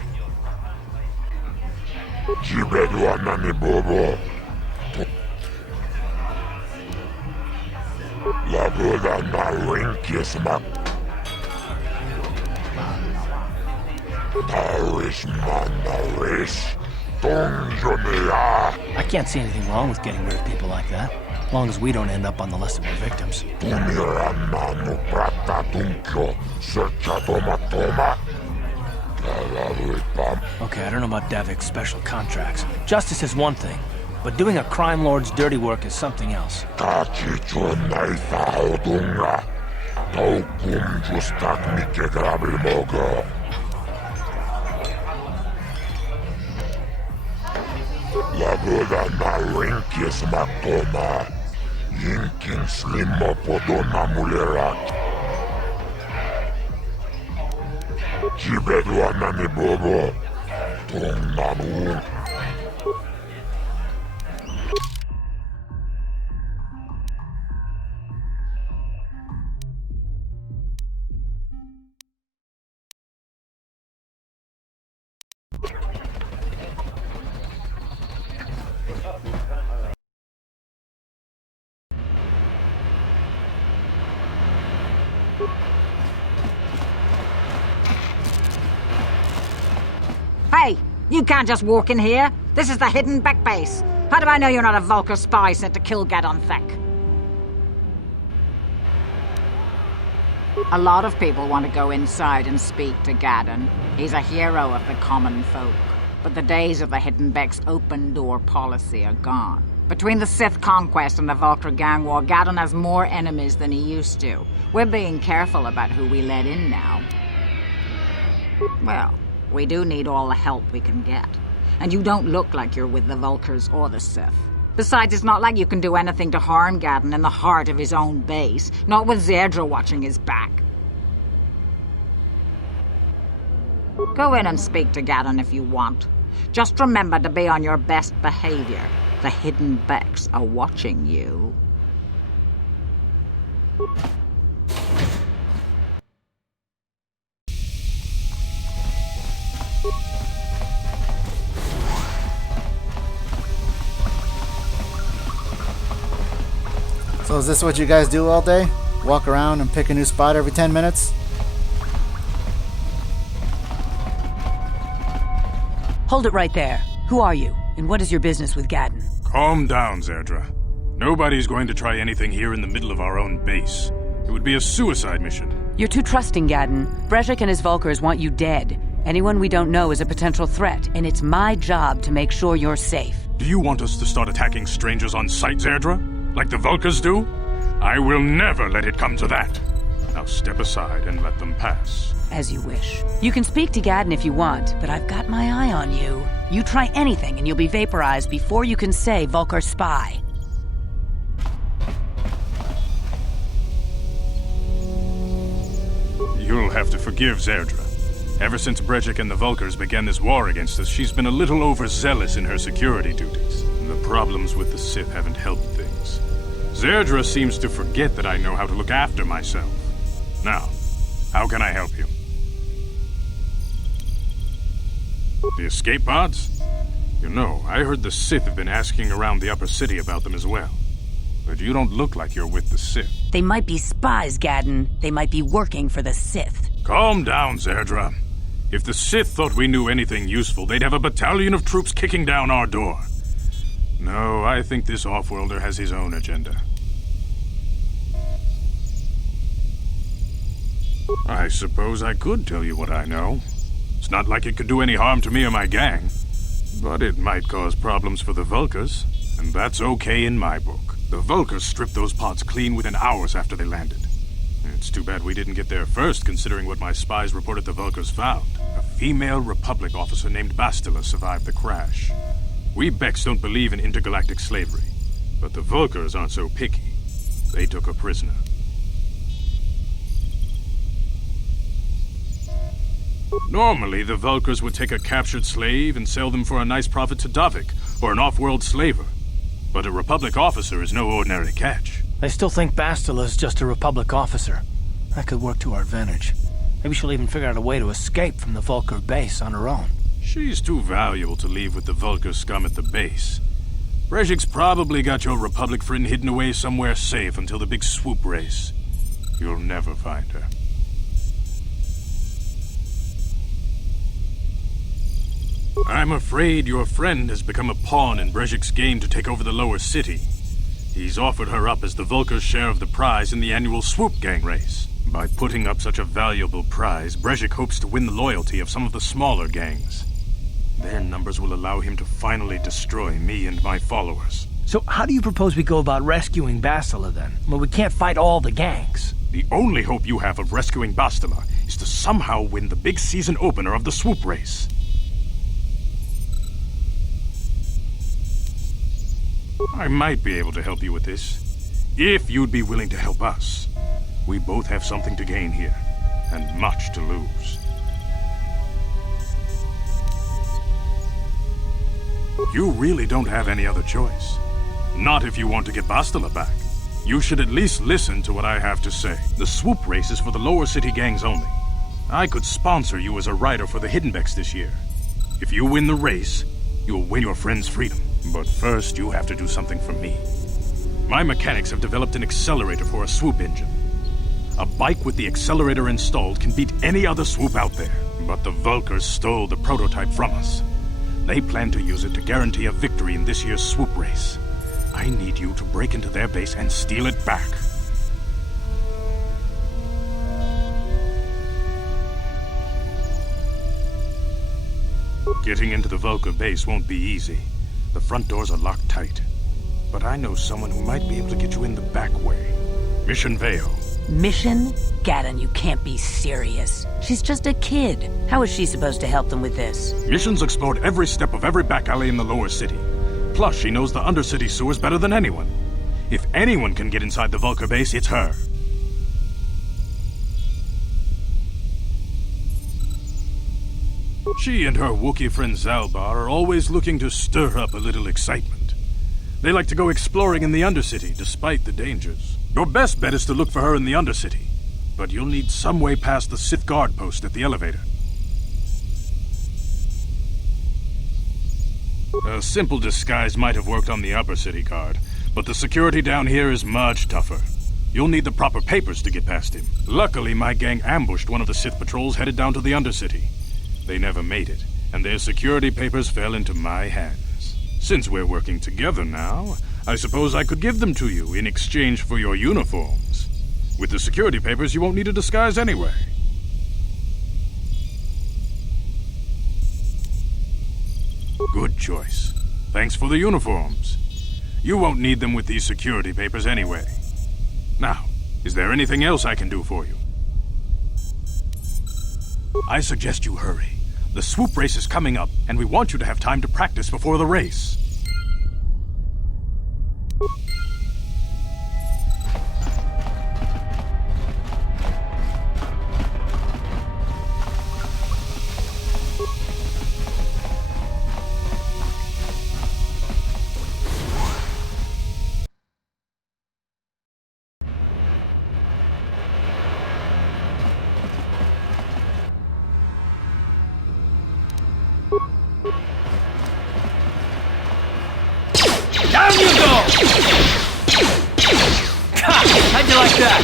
Jibeduana ni bobo. La boda na winkisma. Taris manaris. Donjonia. I can't see anything wrong with getting rid of people like that, as long as we don't end up on the list of their victims. Tumirana prata tunkyo. Searcha toma. Okay, I don't know about Davik's special contracts. Justice is one thing, but doing a crime lord's dirty work is something else. Jibeduana ni bobo. Tonnamu. Hey, you can't just walk in here. This is the hidden Beck base. How do I know you're not a Volker spy sent to kill Gadon Thek? A lot of people want to go inside and speak to Gadon. He's a hero of the common folk. But the days of the hidden Beck's open-door policy are gone. Between the Sith conquest and the Volker gang war, Gadon has more enemies than he used to. We're being careful about who we let in now. Well, we do need all the help we can get. And you don't look like you're with the Volkers or the Sith. Besides, it's not like you can do anything to harm Gadon in the heart of his own base, not with Zedra watching his back. Go in and speak to Gadon if you want. Just remember to be on your best behavior. The hidden Becks are watching you. So is this what you guys do all day? Walk around and pick a new spot every 10 minutes? Hold it right there. Who are you? And what is your business with Gadden? Calm down, Zerdra. Nobody's going to try anything here in the middle of our own base. It would be a suicide mission. You're too trusting, Gadden. Brezhik and his Vulkars want you dead. Anyone we don't know is a potential threat, and it's my job to make sure you're safe. Do you want us to start attacking strangers on sight, Zerdra? Like the Vulkars do? I will never let it come to that. Now step aside and let them pass. As you wish. You can speak to Gadden if you want, but I've got my eye on you. You try anything and you'll be vaporized before you can say Vulkar spy. You'll have to forgive Zerdra. Ever since Brezhik and the Vulkars began this war against us, she's been a little overzealous in her security duties. The problems with the Sith haven't helped things. Zerdra seems to forget that I know how to look after myself. Now, how can I help you? The escape pods? You know, I heard the Sith have been asking around the upper city about them as well. But you don't look like you're with the Sith. They might be spies, Gadden. They might be working for the Sith. Calm down, Zerdra. If the Sith thought we knew anything useful, they'd have a battalion of troops kicking down our door. No, I think this off-worlder has his own agenda. I suppose I could tell you what I know. It's not like it could do any harm to me or my gang. But it might cause problems for the Vulkars, and that's okay in my book. The Vulkars stripped those pods clean within hours after they landed. It's too bad we didn't get there first, considering what my spies reported the Vulkars found. A female Republic officer named Bastila survived the crash. We Becks don't believe in intergalactic slavery, but the Vulkars aren't so picky. They took her prisoner. Normally, the Vulkars would take a captured slave and sell them for a nice profit to Davik, or an off-world slaver. But a Republic officer is no ordinary catch. I still think Bastila's just a Republic officer. That could work to our advantage. Maybe she'll even figure out a way to escape from the Vulkar base on her own. She's too valuable to leave with the Vulkar scum at the base. Brezhik's probably got your Republic friend hidden away somewhere safe until the big swoop race. You'll never find her. I'm afraid your friend has become a pawn in Brezhik's game to take over the lower city. He's offered her up as the Vulkar's share of the prize in the annual Swoop Gang race. By putting up such a valuable prize, Brezhik hopes to win the loyalty of some of the smaller gangs. Their numbers will allow him to finally destroy me and my followers. So how do you propose we go about rescuing Bastila then? Well, we can't fight all the gangs. The only hope you have of rescuing Bastila is to somehow win the big season opener of the Swoop race. I might be able to help you with this, if you'd be willing to help us. We both have something to gain here, and much to lose. You really don't have any other choice. Not if you want to get Bastila back. You should at least listen to what I have to say. The Swoop race is for the lower city gangs only. I could sponsor you as a rider for the Hiddenbecks this year. If you win the race, you'll win your friend's freedom. But first, you have to do something for me. My mechanics have developed an accelerator for a swoop engine. A bike with the accelerator installed can beat any other swoop out there. But the Vulkars stole the prototype from us. They plan to use it to guarantee a victory in this year's swoop race. I need you to break into their base and steal it back. Getting into the Vulkar base won't be easy. The front doors are locked tight. But I know someone who might be able to get you in the back way. Mission Vale. Mission? Gadden, you can't be serious. She's just a kid. How is she supposed to help them with this? Mission's explored every step of every back alley in the lower city. Plus, she knows the undercity sewers better than anyone. If anyone can get inside the Vulkar base, it's her. She and her Wookiee friend Zalbar are always looking to stir up a little excitement. They like to go exploring in the Undercity, despite the dangers. Your best bet is to look for her in the Undercity, but you'll need some way past the Sith guard post at the elevator. A simple disguise might have worked on the Upper City guard, but the security down here is much tougher. You'll need the proper papers to get past him. Luckily, my gang ambushed one of the Sith patrols headed down to the Undercity. They never made it, and their security papers fell into my hands. Since we're working together now, I suppose I could give them to you in exchange for your uniforms. With the security papers, you won't need a disguise anyway. Good choice. Thanks for the uniforms. You won't need them with these security papers anyway. Now, is there anything else I can do for you? I suggest you hurry. The swoop race is coming up, and we want you to have time to practice before the race. Down you go! Ha! How'd you like that?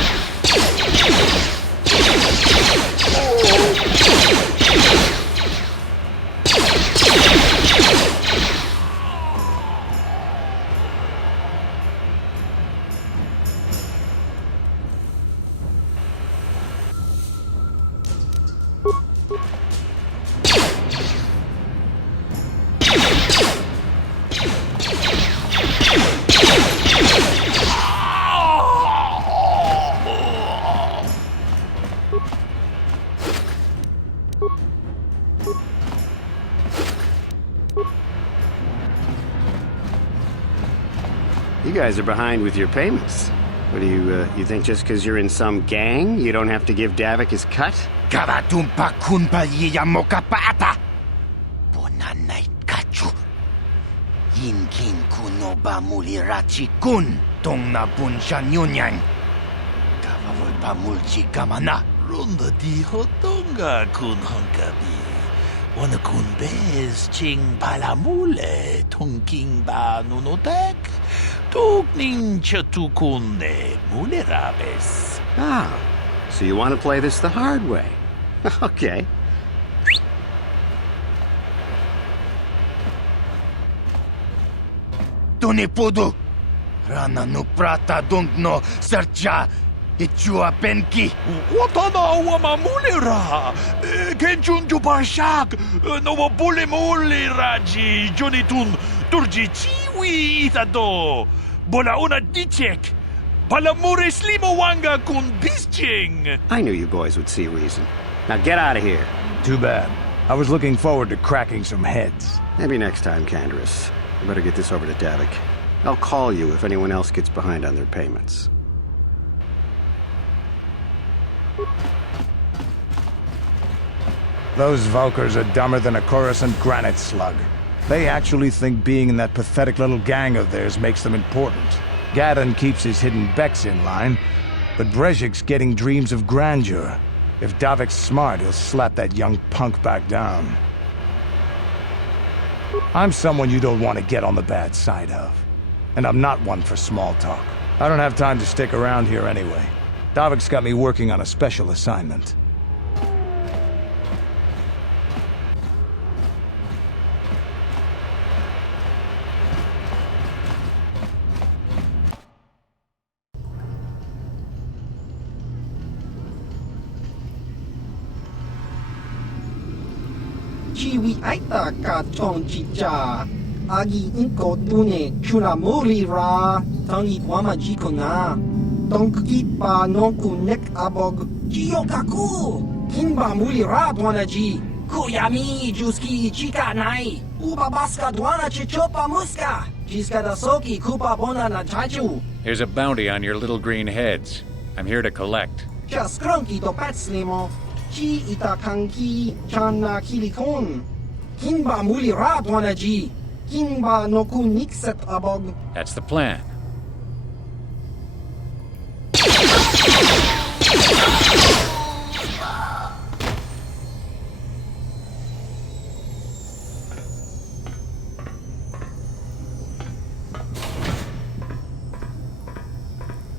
You guys are behind with your payments. What do you think just because you're in some gang, you don't have to give Davik his cut? Kavatumpa kunpa yiyamoka paata! Bonanay kachu! Yinkin kuno ba mulirachi kun! Tong na bunsha nyunyang! Kavavol pa mulchi kamana! Runda di hotonga kun honkabi. Wana kun bez ching palamule tongking ba nunotek. Tukning chatukune mulerabes. Ah, so you want to play this the hard way. Okay. Tunipudu! Rana no prata dungno sercha ichua penki! Watana wamamulera! Kenchunju parshak! No bulimuli raji junitun turji chiwi itado! Bola una dichek! Palamure slimowanga kun bisching! I knew you boys would see reason. Now get out of here. Too bad. I was looking forward to cracking some heads. Maybe next time, Candaris. I better get this over to Davik. I'll call you if anyone else gets behind on their payments. Those Valkyrs are dumber than a Coruscant granite slug. They actually think being in that pathetic little gang of theirs makes them important. Gadon keeps his hidden Becks in line, but Brezhik's getting dreams of grandeur. If Davik's smart, he'll slap that young punk back down. I'm someone you don't want to get on the bad side of. And I'm not one for small talk. I don't have time to stick around here anyway. Davik's got me working on a special assignment. Chiwi aita ka chong chicha. Agi inko tune chuna muri ra. Tangi wama jikona. Donki pa nonku nek abog. Jiyokaku. Kinba muri ra dwanaji. Kuyami juski chika nai. Uba baska dwana chichopa muska. Jiska da soki kupa bona na chachu. Here's a bounty on your little green heads. I'm here to collect. Just cronky to patslimo. Chi itakanki chana kilikon. Kinba muli radwanaji. Kinba noku nikset abog. That's the plan.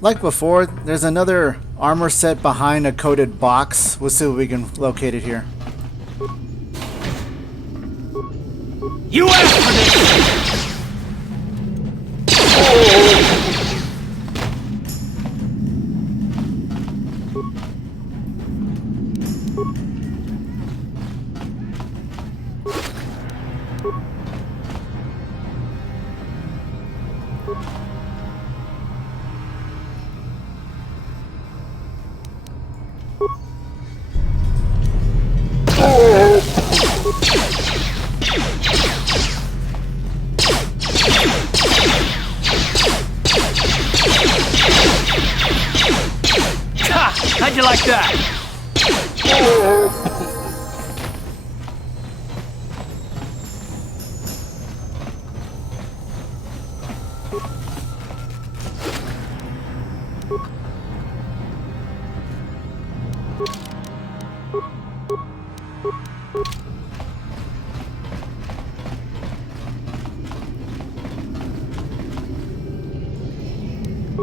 Like before, there's another armor set behind a coated box. We'll see if we can locate it here. You asked for this!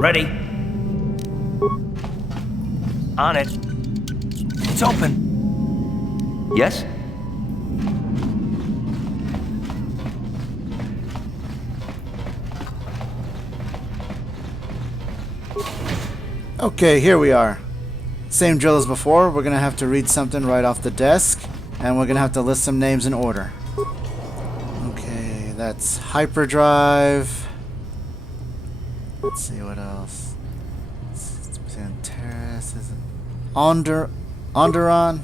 Ready? On it. It's open. Yes? Okay, here we are. Same drill as before. We're gonna have to read something right off the desk, and we're gonna have to list some names in order. Okay, that's hyperdrive. Let's see what else. Taris is Onderon,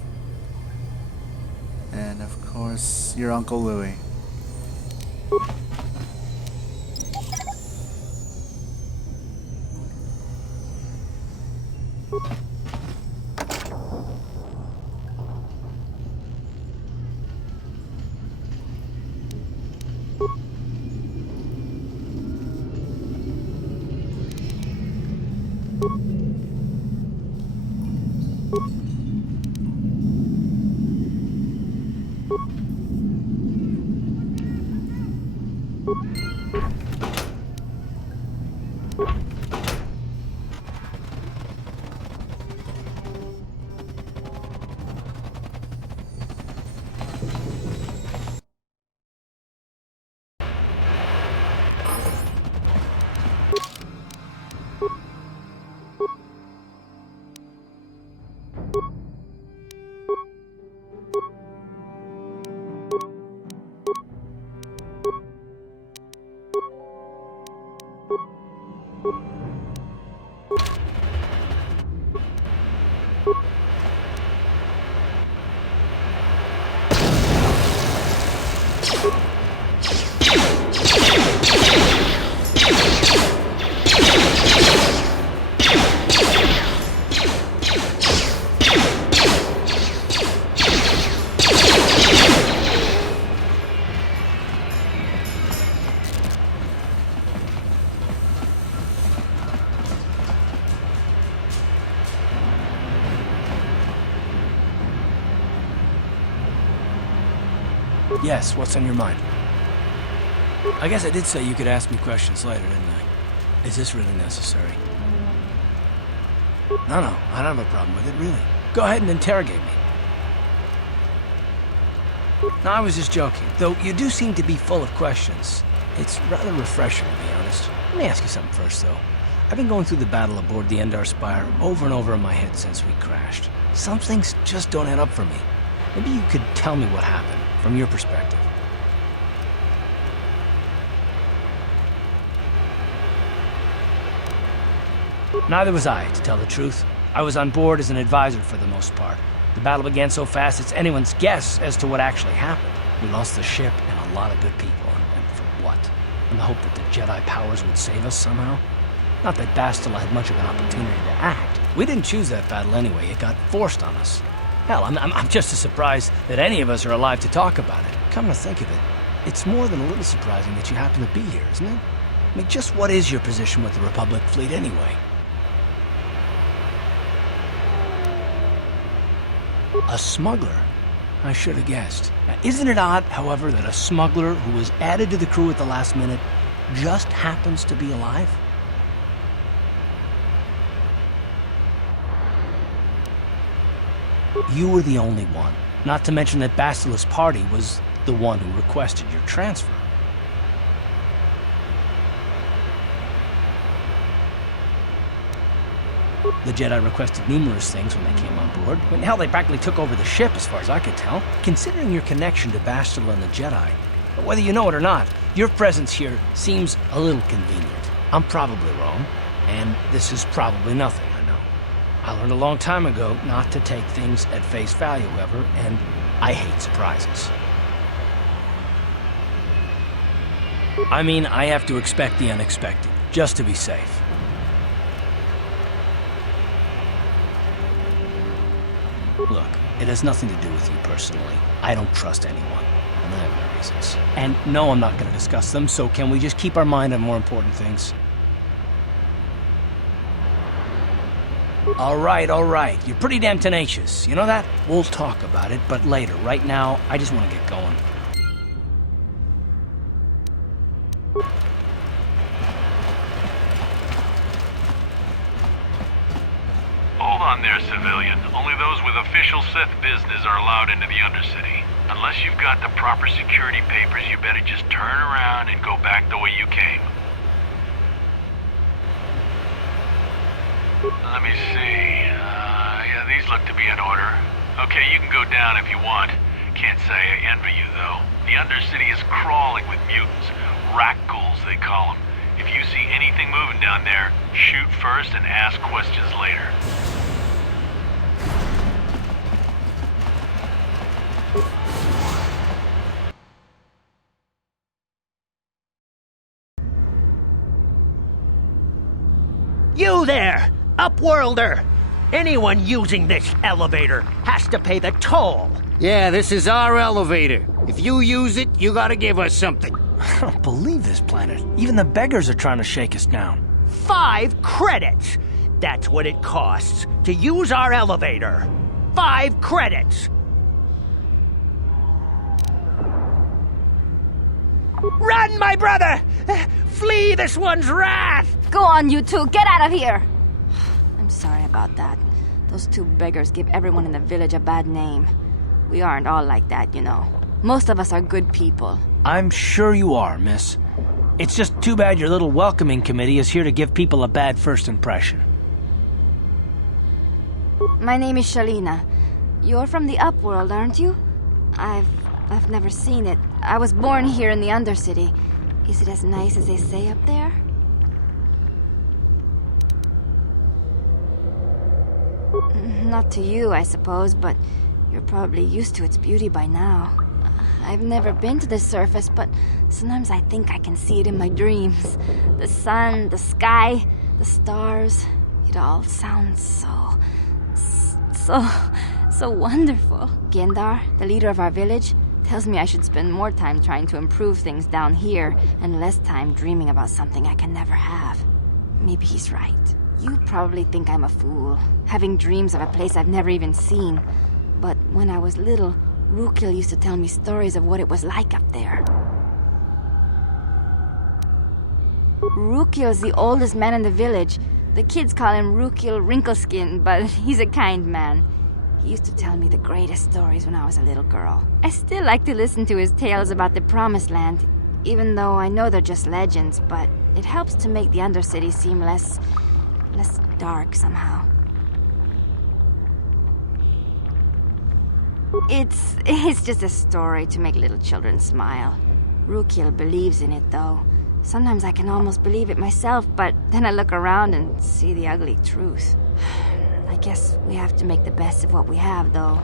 and of course your Uncle Louis. Yes, what's on your mind? I guess I did say you could ask me questions later, didn't I? Is this really necessary? No, I don't have a problem with it, really. Go ahead and interrogate me. No, I was just joking, though you do seem to be full of questions. It's rather refreshing, to be honest. Let me ask you something first, though. I've been going through the battle aboard the Endar Spire over and over in my head since we crashed. Some things just don't add up for me. Maybe you could tell me what happened, from your perspective. Neither was I, to tell the truth. I was on board as an advisor for the most part. The battle began so fast it's anyone's guess as to what actually happened. We lost the ship and a lot of good people, and for what? In the hope that the Jedi powers would save us somehow? Not that Bastila had much of an opportunity to act. We didn't choose that battle anyway, it got forced on us. Hell, I'm just as surprised that any of us are alive to talk about it. Come to think of it, it's more than a little surprising that you happen to be here, isn't it? I mean, just what is your position with the Republic fleet anyway? A smuggler? I should have guessed. Now, isn't it odd, however, that a smuggler who was added to the crew at the last minute just happens to be alive? You were the only one. Not to mention that Bastila's party was the one who requested your transfer. The Jedi requested numerous things when they came on board. I mean, hell, they practically took over the ship, as far as I could tell. Considering your connection to Bastila and the Jedi, whether you know it or not, your presence here seems a little convenient. I'm probably wrong, and this is probably nothing, I know. I learned a long time ago not to take things at face value, however, and I hate surprises. I mean, I have to expect the unexpected, just to be safe. Look, it has nothing to do with you personally. I don't trust anyone, and I have my reasons. And no, I'm not going to discuss them, so can we just keep our mind on more important things? All right. You're pretty damn tenacious. You know that? We'll talk about it, but later. Right now, I just want to get going. civilian. Only those with official Sith business are allowed into the Undercity. Unless you've got the proper security papers, you better just turn around and go back the way you came. Let me see. Yeah, these look to be in order. Okay, you can go down if you want. Can't say I envy you, though. The Undercity is crawling with mutants. Rat ghouls, they call them. If you see anything moving down there, shoot first and ask questions later. You there, Upworlder! Anyone using this elevator has to pay the toll. Yeah, this is our elevator. If you use it, you gotta give us something. I don't believe this planet. Even the beggars are trying to shake us down. 5 credits! That's what it costs to use our elevator. 5 credits! Run, my brother! Flee this one's wrath! Go on, you two. Get out of here! I'm sorry about that. Those 2 beggars give everyone in the village a bad name. We aren't all like that, you know. Most of us are good people. I'm sure you are, miss. It's just too bad your little welcoming committee is here to give people a bad first impression. My name is Shalina. You're from the Upworld, aren't you? I've never seen it. I was born here in the Undercity. Is it as nice as they say up there? Not to you, I suppose, but you're probably used to its beauty by now. I've never been to the surface, but sometimes I think I can see it in my dreams. The sun, the sky, the stars. It all sounds so wonderful. Gendar, the leader of our village, tells me I should spend more time trying to improve things down here and less time dreaming about something I can never have. Maybe he's right. You probably think I'm a fool, having dreams of a place I've never even seen. But when I was little, Rukil used to tell me stories of what it was like up there. Rukil's the oldest man in the village. The kids call him Rukil Wrinkleskin, but he's a kind man. He used to tell me the greatest stories when I was a little girl. I still like to listen to his tales about the Promised Land, even though I know they're just legends, but it helps to make the Undercity seem less dark somehow. It's just a story to make little children smile. Rukil believes in it, though. Sometimes I can almost believe it myself, but then I look around and see the ugly truth. I guess we have to make the best of what we have, though.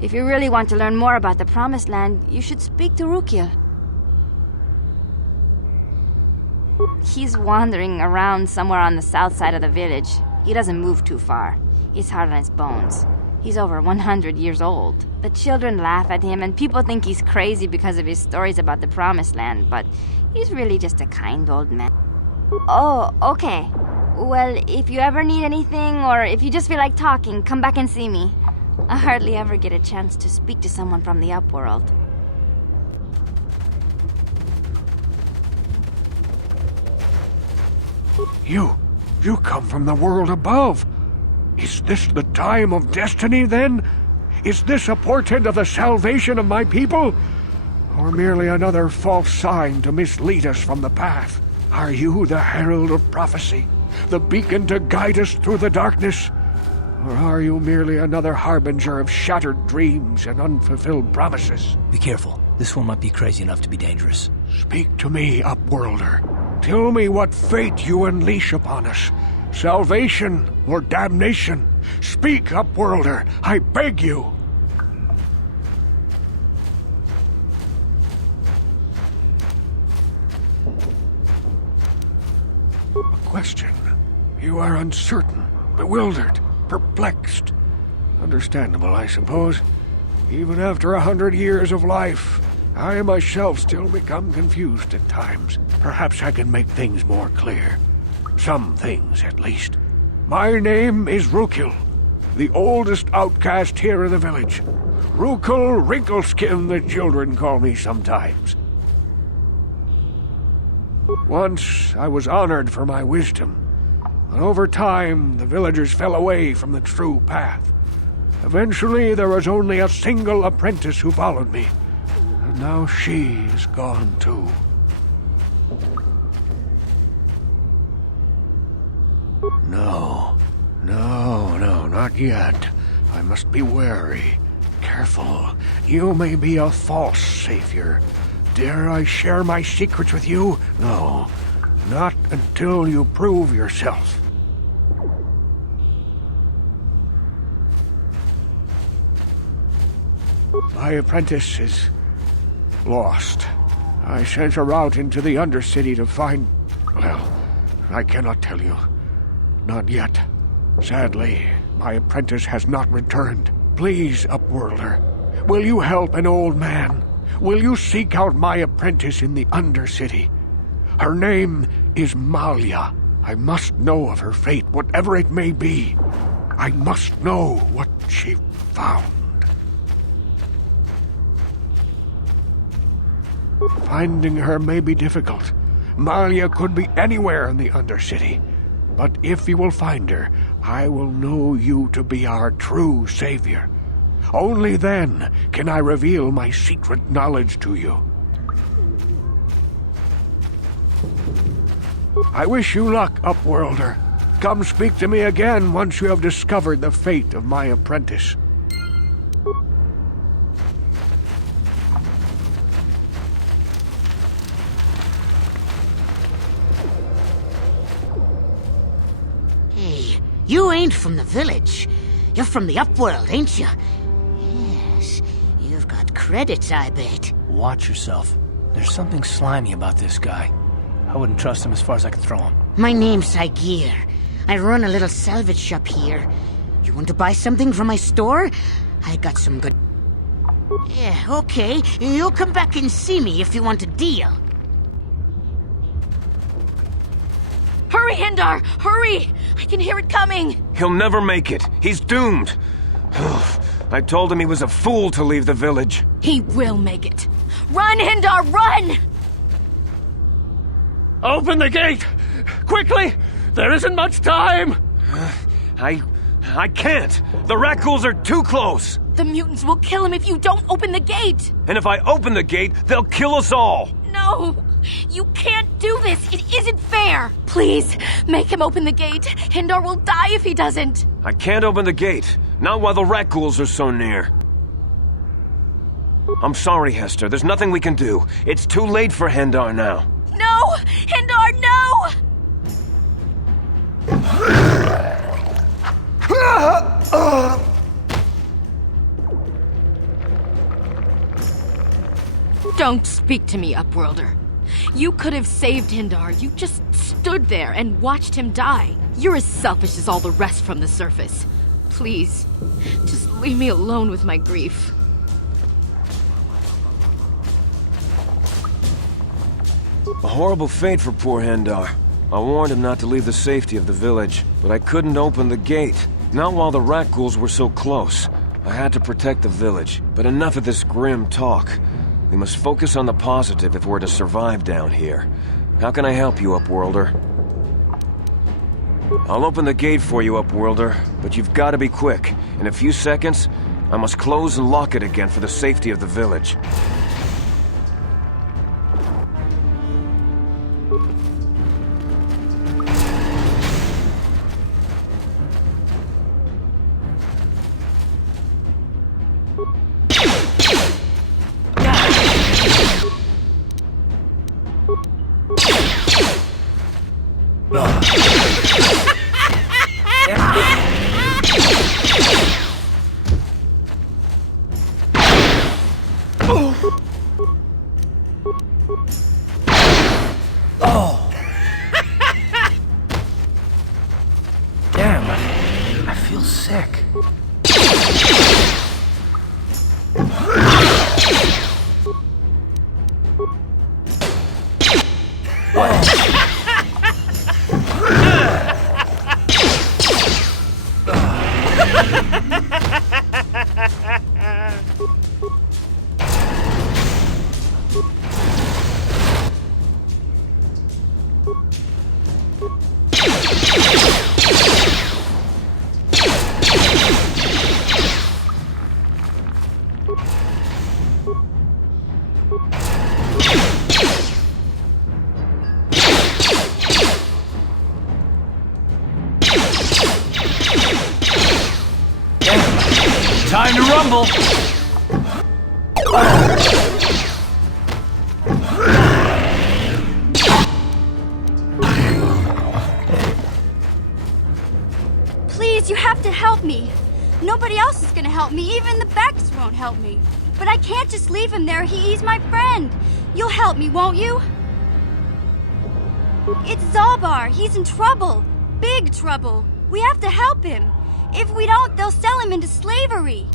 If you really want to learn more about the Promised Land, you should speak to Rukil. He's wandering around somewhere on the south side of the village. He doesn't move too far. He's hard on his bones. He's over 100 years old. The children laugh at him, and people think he's crazy because of his stories about the Promised Land, but he's really just a kind old man. Oh, okay. Well, if you ever need anything, or if you just feel like talking, come back and see me. I hardly ever get a chance to speak to someone from the Upworld. You come from the world above. Is this the time of destiny, then? Is this a portent of the salvation of my people? Or merely another false sign to mislead us from the path? Are you the herald of prophecy? The beacon to guide us through the darkness? Or are you merely another harbinger of shattered dreams and unfulfilled promises? Be careful. This one might be crazy enough to be dangerous. Speak to me, Upworlder. Tell me what fate you unleash upon us. Salvation or damnation? Speak, Upworlder, I beg you. A question. You are uncertain, bewildered, perplexed. Understandable, I suppose. Even after 100 years of life, I myself still become confused at times. Perhaps I can make things more clear. Some things, at least. My name is Rukil, the oldest outcast here in the village. Rukil Wrinkleskin, the children call me sometimes. Once I was honored for my wisdom. And over time, the villagers fell away from the true path. Eventually, there was only a single apprentice who followed me. And now she is gone too. No, not yet. I must be wary. Careful. You may be a false savior. Dare I share my secrets with you? No, not until you prove yourself. My apprentice is lost. I sent her out into the Undercity to find... Well, I cannot tell you. Not yet. Sadly, my apprentice has not returned. Please, Upworlder, will you help an old man? Will you seek out my apprentice in the Undercity? Her name is Malia. I must know of her fate, whatever it may be. I must know what she found. Finding her may be difficult. Malia could be anywhere in the Undercity. But if you will find her, I will know you to be our true savior. Only then can I reveal my secret knowledge to you. I wish you luck, Upworlder. Come speak to me again once you have discovered the fate of my apprentice. Hey, you ain't from the village. You're from the Upworld, ain't you? Yes, you've got credits, I bet. Watch yourself. There's something slimy about this guy. I wouldn't trust him as far as I could throw him. My name's Saigir. I run a little salvage shop here. You want to buy something from my store? I got some good... Yeah, okay. You'll come back and see me if you want a deal. Hurry, Hindar! Hurry! I can hear it coming! He'll never make it. He's doomed. I told him he was a fool to leave the village. He will make it. Run, Hindar, run! Open the gate! Quickly! There isn't much time! I can't! The Rakghouls are too close! The mutants will kill him if you don't open the gate! And if I open the gate, they'll kill us all! No! You can't do this! It isn't fair! Please, make him open the gate! Hindar will die if he doesn't! I can't open the gate. Not while the Rakghouls are so near. I'm sorry, Hester. There's nothing we can do. It's too late for Hindar now. No! Hindar, no! Don't speak to me, Upworlder. You could have saved Hindar. You just stood there and watched him die. You're as selfish as all the rest from the surface. Please, just leave me alone with my grief. A horrible fate for poor Hindar. I warned him not to leave the safety of the village, but I couldn't open the gate. Not while the Rakghouls were so close. I had to protect the village, but enough of this grim talk. We must focus on the positive if we're to survive down here. How can I help you, Upworlder? I'll open the gate for you, Upworlder, but you've got to be quick. In a few seconds, I must close and lock it again for the safety of the village. Damn, I feel sick. Time to rumble! Please, you have to help me. Nobody else is gonna help me. Even the Becks won't help me. But I can't just leave him there. He's my friend. You'll help me, won't you? It's Zalbar. He's in trouble. Big trouble. We have to help him. If we don't, they'll sell him into slavery.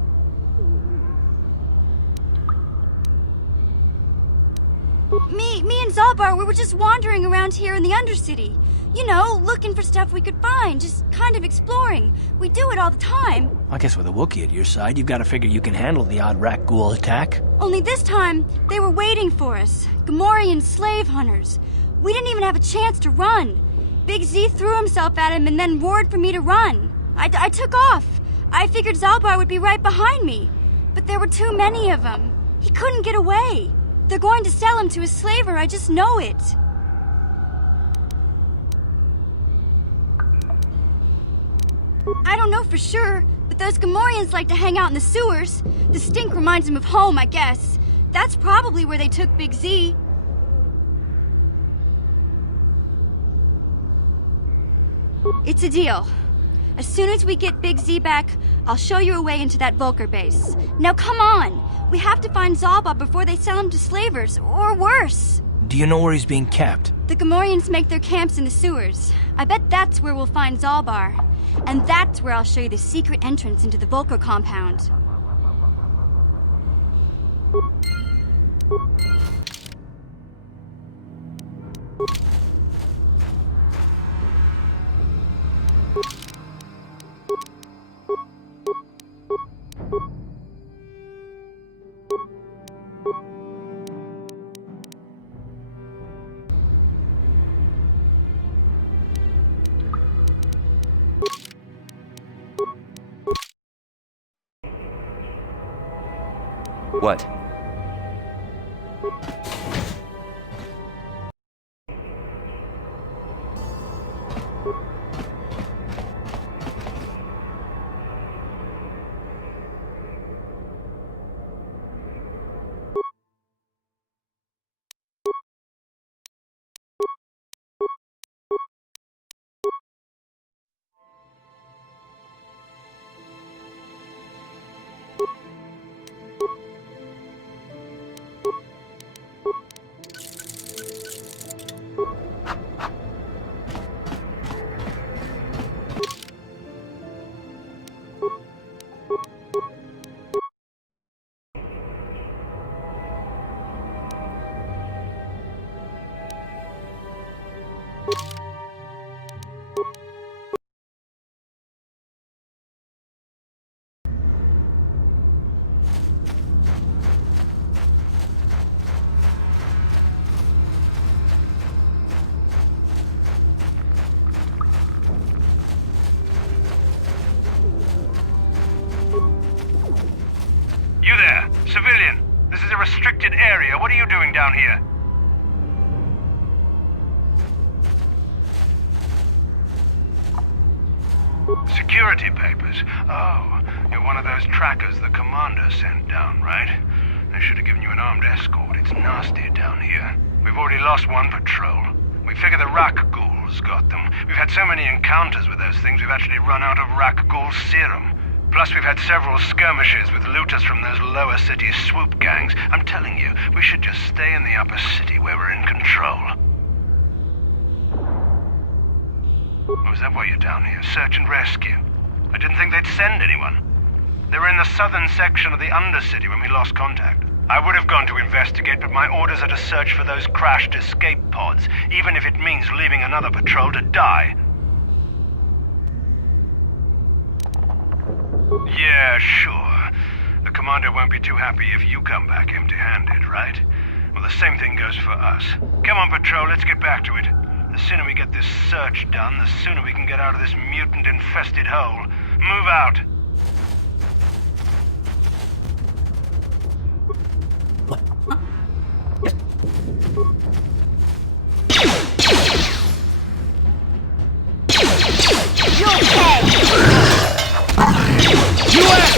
Me and Zalbar, we were just wandering around here in the Undercity. You know, looking for stuff we could find, just kind of exploring. We do it all the time. I guess with a Wookiee at your side, you've got to figure you can handle the odd rat ghoul attack. Only this time, they were waiting for us. Gamorrean slave hunters. We didn't even have a chance to run. Big Z threw himself at him and then roared for me to run. I took off. I figured Zalbar would be right behind me. But there were too many of them. He couldn't get away. They're going to sell him to a slaver, I just know it. I don't know for sure, but those Gamorreans like to hang out in the sewers. The stink reminds them of home, I guess. That's probably where they took Big Z. It's a deal. As soon as we get Big Z back, I'll show you a way into that Vulcar base. Now come on! We have to find Zalbar before they sell him to slavers, or worse. Do you know where he's being kept? The Gamorreans make their camps in the sewers. I bet that's where we'll find Zalbar. And that's where I'll show you the secret entrance into the Vulcar compound. What? You there, civilian. This is a restricted area. What are you doing down here? Security papers. Oh, you're one of those trackers the commander sent down, right? They should have given you an armed escort. It's nasty down here. We've already lost one patrol. We figure the Rak ghouls got them. We've had so many encounters with those things, we've actually run out of Rak ghoul serum. Plus, we've had several skirmishes with looters from those lower city swoop gangs. I'm telling you, we should just stay in the upper city where we're in control. Or is that why you're down here? Search and rescue? I didn't think they'd send anyone. They were in the southern section of the Undercity when we lost contact. I would have gone to investigate, but my orders are to search for those crashed escape pods, even if it means leaving another patrol to die. Yeah, sure. The commander won't be too happy if you come back empty-handed, right? Well, the same thing goes for us. Come on, patrol, let's get back to it. The sooner we get this search done, the sooner we can get out of this mutant-infested hole. Move out!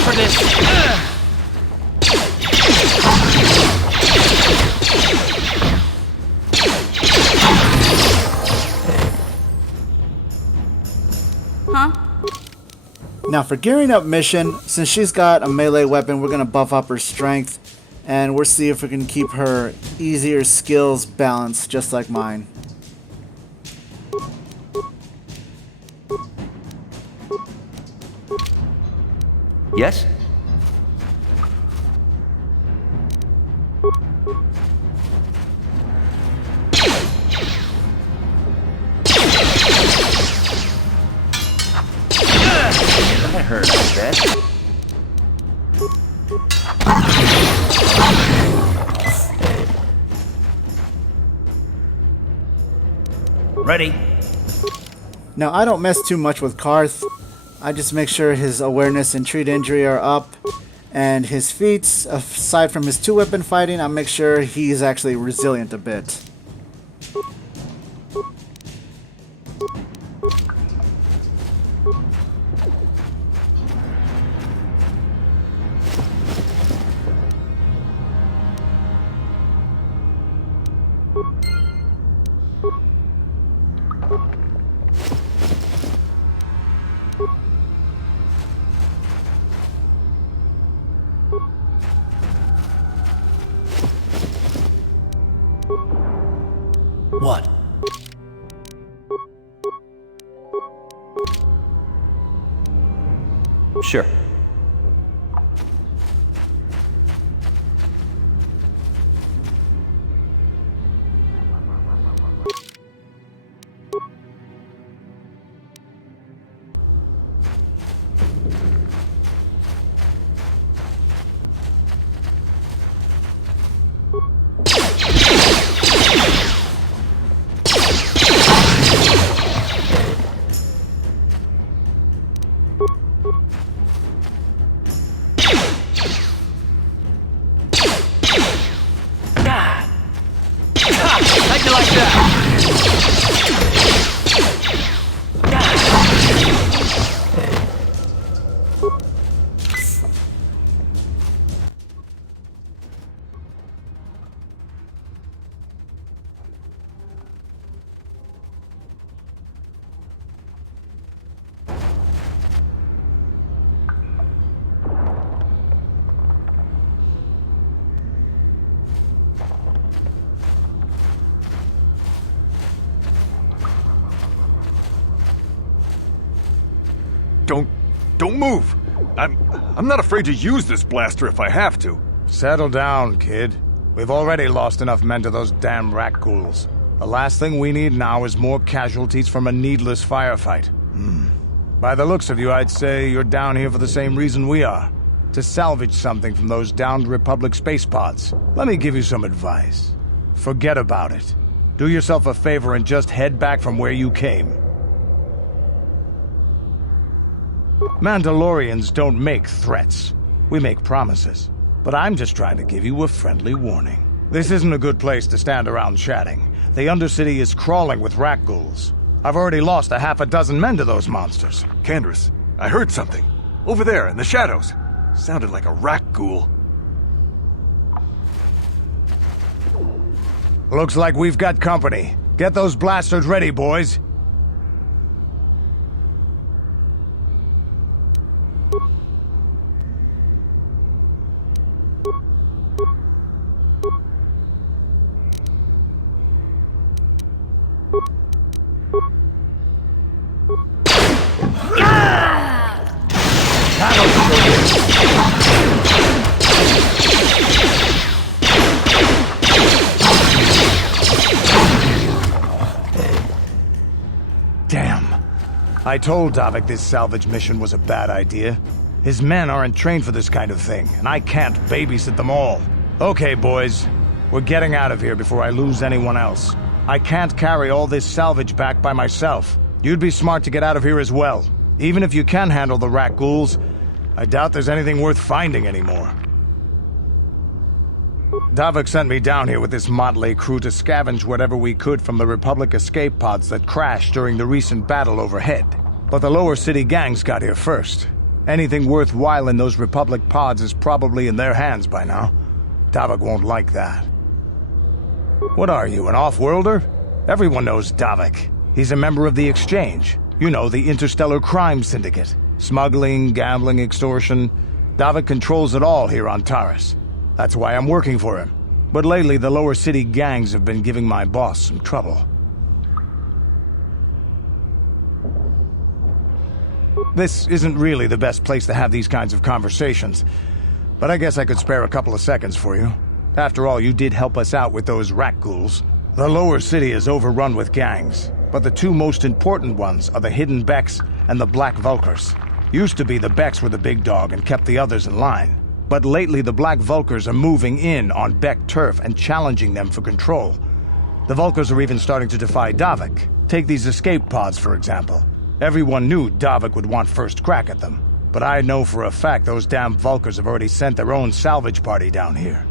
for this. Huh? Now for gearing up mission, since she's got a melee weapon, we're going to buff up her strength. And we'll see if we can keep her easier skills balanced, just like mine. Yes? I heard that. Ready. Now I don't mess too much with Karth. I just make sure his awareness and treat injury are up. And his feats, aside from his 2-weapon fighting, I make sure he's actually resilient a bit. What? Sure. How'd you like that? Don't move! I'm not afraid to use this blaster if I have to. Settle down, kid. We've already lost enough men to those damn rat ghouls. The last thing we need now is more casualties from a needless firefight. By the looks of you, I'd say you're down here for the same reason we are. To salvage something from those downed Republic space pods. Let me give you some advice. Forget about it. Do yourself a favor and just head back from where you came. Mandalorians don't make threats. We make promises. But I'm just trying to give you a friendly warning. This isn't a good place to stand around chatting. The Undercity is crawling with rat ghouls. I've already lost a half a dozen men to those monsters. Candace, I heard something. Over there, in the shadows. Sounded like a rat ghoul. Looks like we've got company. Get those blasters ready, boys. Damn. I told Davik this salvage mission was a bad idea. His men aren't trained for this kind of thing, and I can't babysit them all. Okay, boys. We're getting out of here before I lose anyone else. I can't carry all this salvage back by myself. You'd be smart to get out of here as well. Even if you can handle the rat ghouls, I doubt there's anything worth finding anymore. Davik sent me down here with this motley crew to scavenge whatever we could from the Republic escape pods that crashed during the recent battle overhead. But the lower city gangs got here first. Anything worthwhile in those Republic pods is probably in their hands by now. Davik won't like that. What are you, an off-worlder? Everyone knows Davik. He's a member of the Exchange. You know, the interstellar crime syndicate. Smuggling, gambling, extortion. Davik controls it all here on Taris. That's why I'm working for him. But lately, the lower city gangs have been giving my boss some trouble. This isn't really the best place to have these kinds of conversations, but I guess I could spare a couple of seconds for you. After all, you did help us out with those rat ghouls. The lower city is overrun with gangs, but the two most important ones are the Hidden Becks and the Black Vulkars. Used to be the Becks were the big dog and kept the others in line. But lately the Black Vulkars are moving in on Beck turf and challenging them for control. The Vulkars are even starting to defy Davik. Take these escape pods, for example. Everyone knew Davik would want first crack at them. But I know for a fact those damn Vulkars have already sent their own salvage party down here.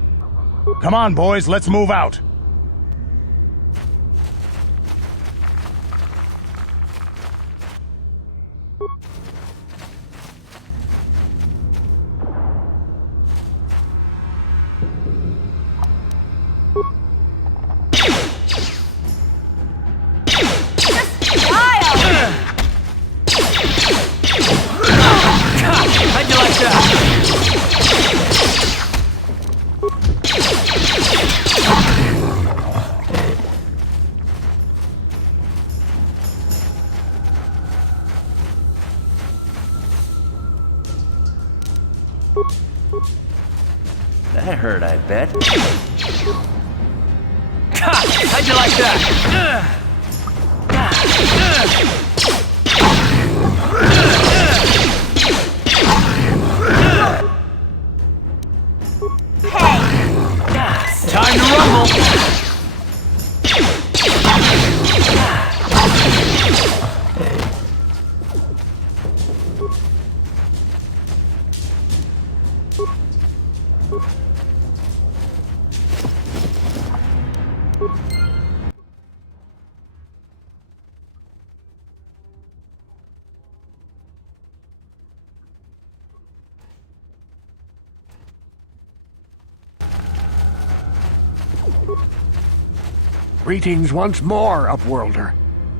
Come on, boys, let's move out! How'd you like that? That hurt, I bet. How'd you like that? Time to rumble! Greetings once more, Upworlder.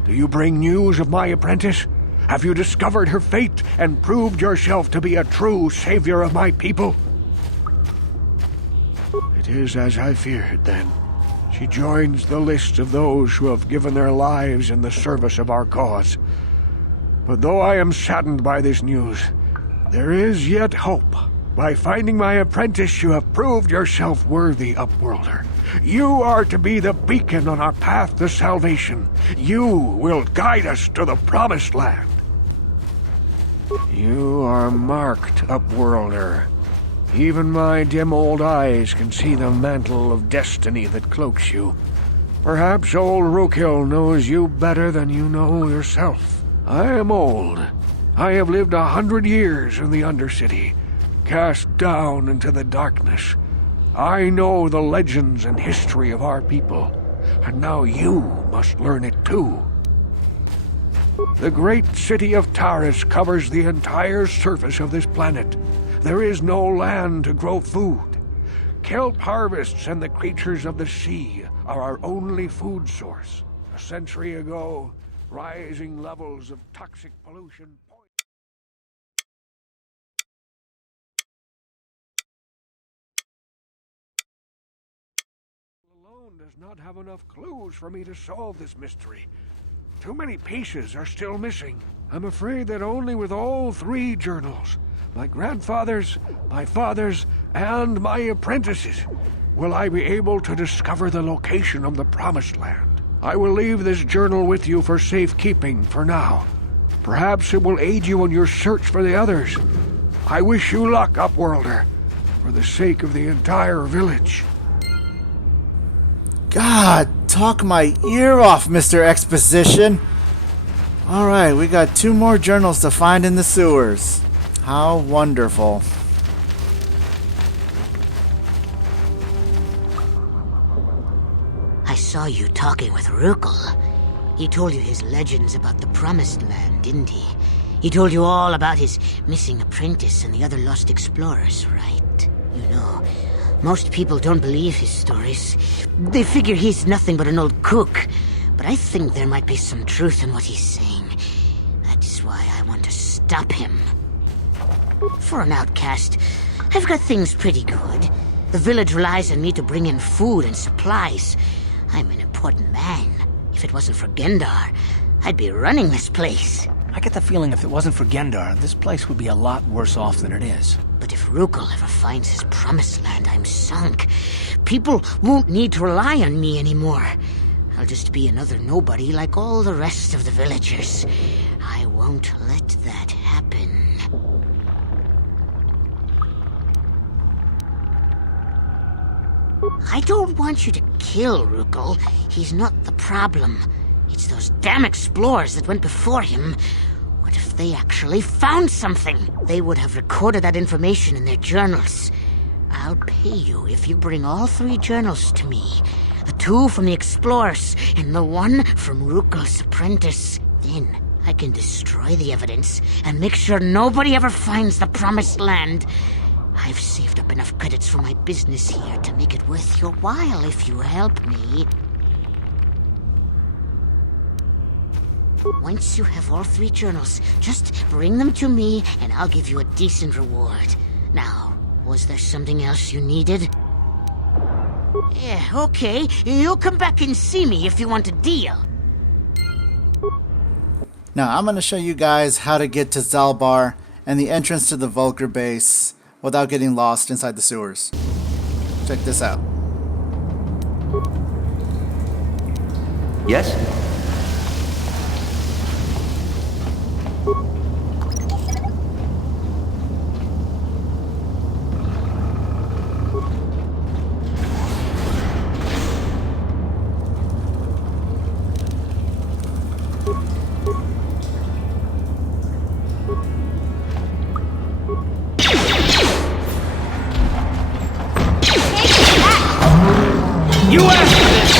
Do you bring news of my apprentice? Have you discovered her fate and proved yourself to be a true savior of my people? It is as I feared, then. She joins the list of those who have given their lives in the service of our cause. But though I am saddened by this news, there is yet hope. By finding my apprentice, you have proved yourself worthy, Upworlder. You are to be the beacon on our path to salvation. You will guide us to the Promised Land. You are marked, Upworlder. Even my dim old eyes can see the mantle of destiny that cloaks you. Perhaps old Rookhill knows you better than you know yourself. I am old. I have lived 100 years in the Undercity, cast down into the darkness. I know the legends and history of our people, and now you must learn it too. The great city of Taris covers the entire surface of this planet. There is no land to grow food. Kelp harvests and the creatures of the sea are our only food source. A century ago, rising levels of toxic pollution does not have enough clues for me to solve this mystery. Too many pieces are still missing. I'm afraid that only with all 3 journals, my grandfather's, my father's, and my apprentice's, will I be able to discover the location of the Promised Land. I will leave this journal with you for safekeeping for now. Perhaps it will aid you in your search for the others. I wish you luck, Upworlder, for the sake of the entire village. God, talk my ear off, Mr. Exposition. Alright, we got 2 more journals to find in the sewers. How wonderful. I saw you talking with Rookhill. He told you his legends about the Promised Land, didn't he? He told you all about his missing apprentice and the other lost explorers, right? You know, most people don't believe his stories. They figure he's nothing but an old cook. But I think there might be some truth in what he's saying. That's why I want to stop him. For an outcast, I've got things pretty good. The village relies on me to bring in food and supplies. I'm an important man. If it wasn't for Gendar, I'd be running this place. I get the feeling if it wasn't for Gendar, this place would be a lot worse off than it is. But if Rukal ever finds his promised land, I'm sunk. People won't need to rely on me anymore. I'll just be another nobody like all the rest of the villagers. I won't let that happen. I don't want you to kill Rukal. He's not the problem. It's those damn explorers that went before him. What if they actually found something? They would have recorded that information in their journals. I'll pay you if you bring all 3 journals to me. The 2 from the explorers and the 1 from Rukal's apprentice. Then I can destroy the evidence and make sure nobody ever finds the promised land. I've saved up enough credits for my business here to make it worth your while if you help me. Once you have all 3 journals, just bring them to me and I'll give you a decent reward. Now, was there something else you needed? Yeah, okay. You'll come back and see me if you want a deal. Now, I'm going to show you guys how to get to Zalbar and the entrance to the Vulgar base without getting lost inside the sewers. Check this out. Yes? You asked for this!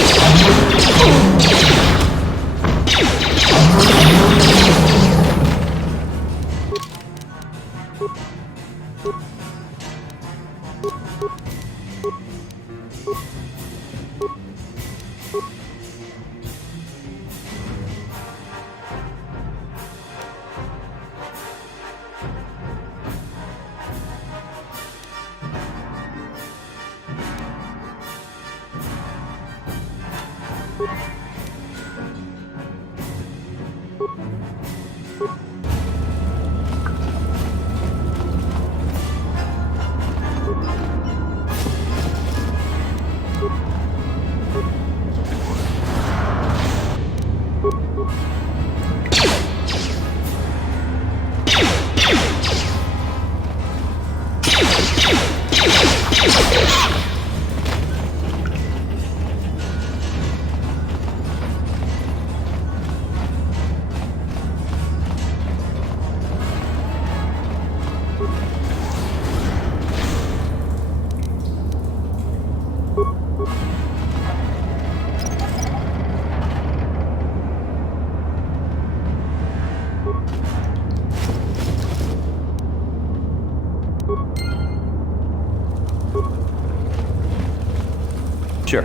Sure.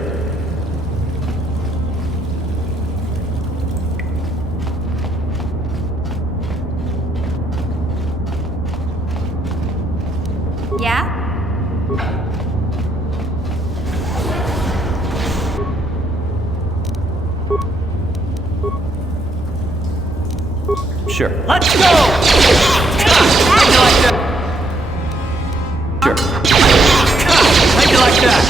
Yeah? Sure. Let's go! How'd you like that? Sure. How'd you like that?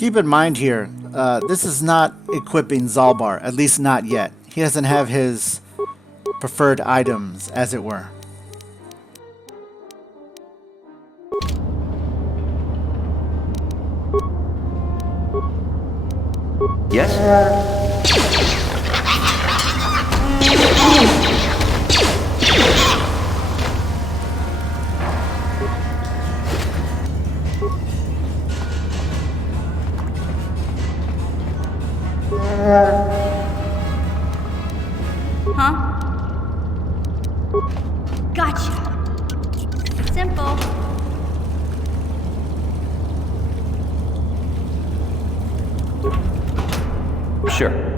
Keep in mind here, this is not equipping Zalbar, at least not yet. He doesn't have his preferred items, as it were. Yes? Huh? Gotcha. Simple. Sure.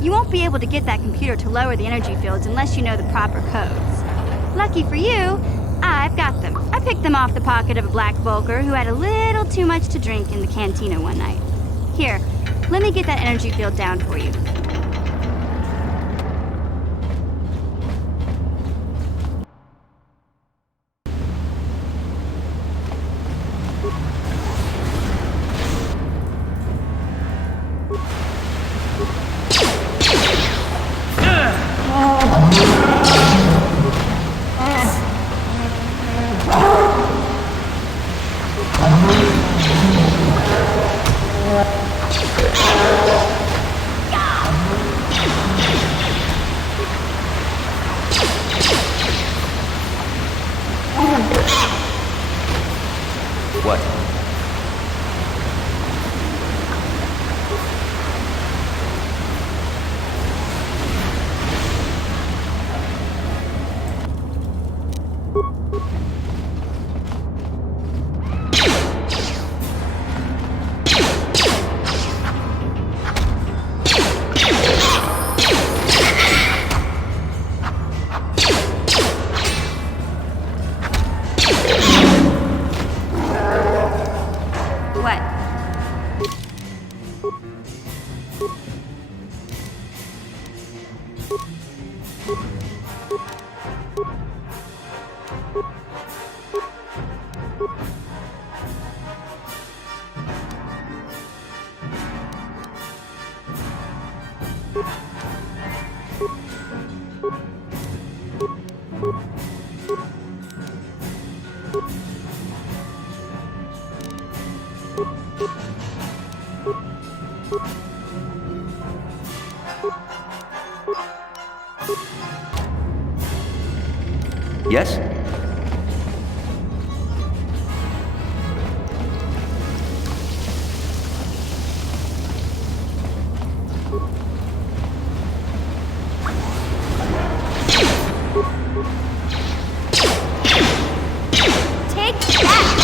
You won't be able to get that computer to lower the energy fields unless you know the proper codes. Lucky for you, I've got them. I picked them off the pocket of a black Volker who had a little too much to drink in the cantina one night. Here, let me get that energy field down for you. What? Yes? Take that!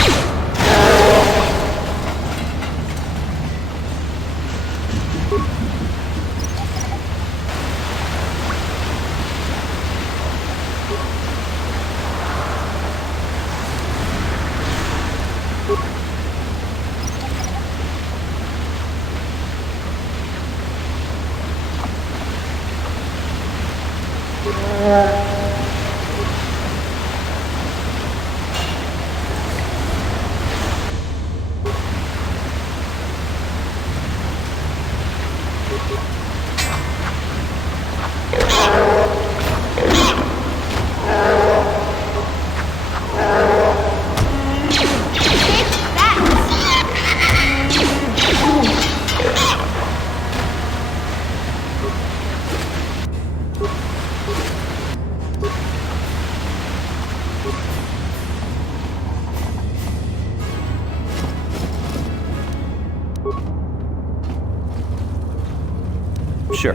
Sure.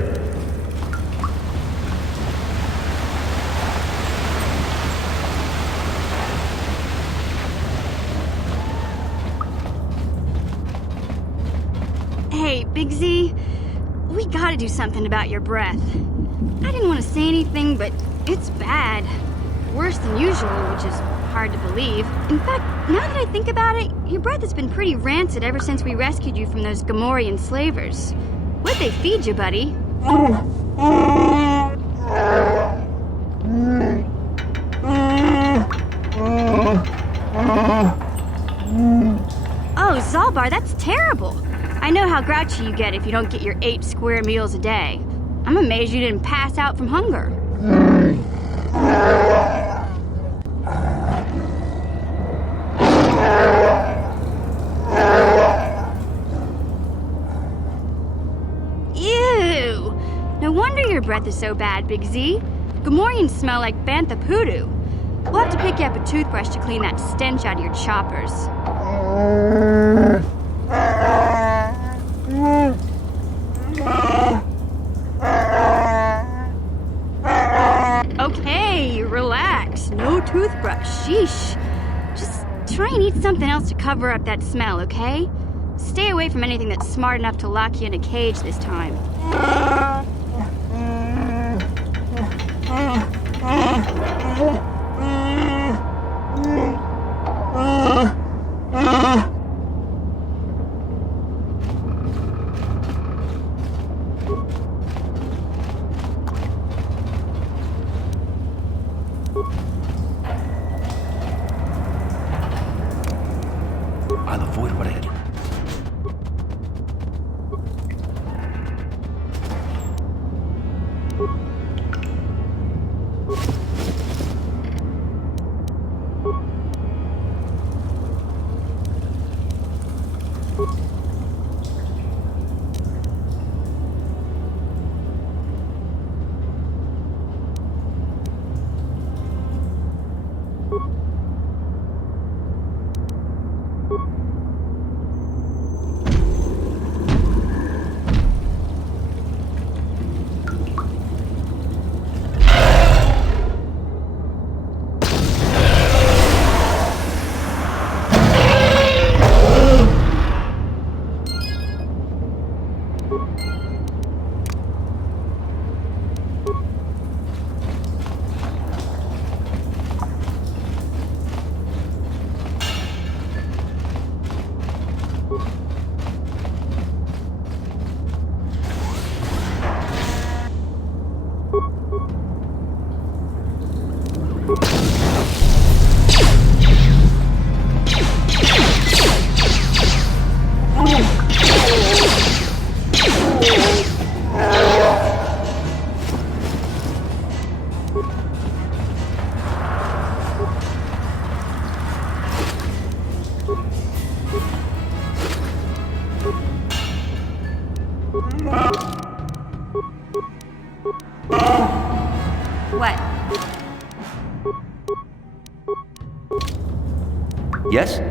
Hey, Big Z, we gotta do something about your breath. I didn't want to say anything, but it's bad. Worse than usual, which is hard to believe. In fact, now that I think about it, your breath has been pretty rancid ever since we rescued you from those Gamorrean slavers. What'd they feed you, buddy? Oh, Zalbar, that's terrible. I know how grouchy you get if you don't get your 8 square meals a day. I'm amazed you didn't pass out from hunger. Ew! No wonder your breath is so bad, Big Z. Gamorreans smell like bantha poodoo. We'll have to pick you up a toothbrush to clean that stench out of your choppers. Okay, relax. No toothbrush. Sheesh. Just try and eat something else to cover up that smell, okay? Stay away from anything that's smart enough to lock you in a cage this time. I'll avoid what I can. What? Yes?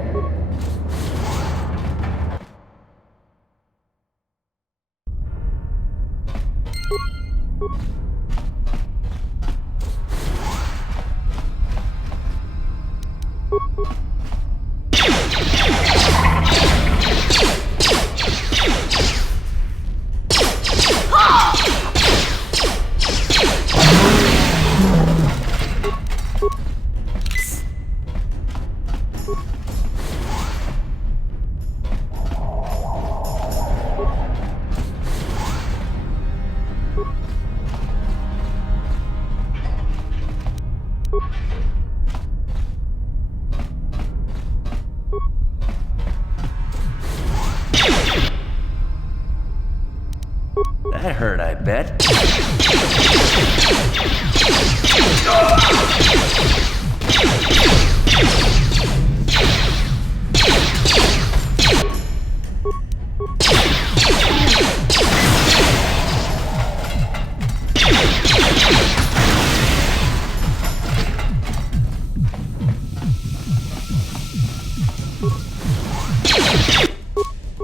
bet.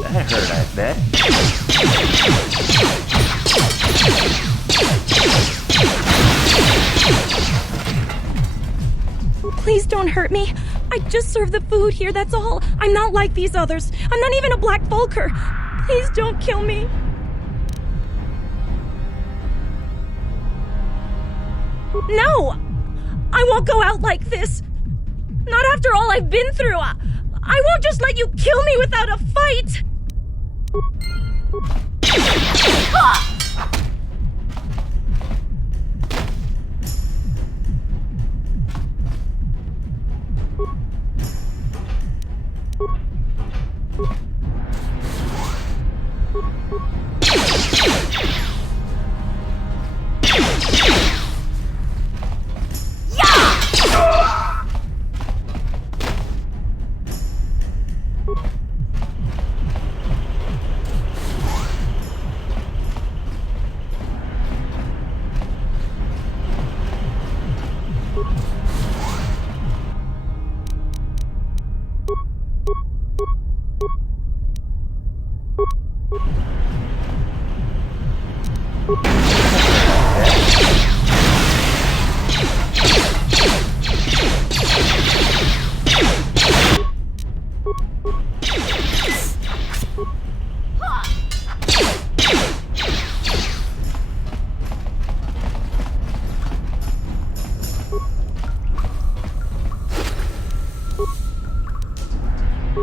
That hurt, I bet. Please don't hurt me. I just serve the food here, that's all. I'm not like these others. I'm not even a Black Volker. Please don't kill me. No! I won't go out like this. Not after all I've been through. I won't just let you kill me without a fight!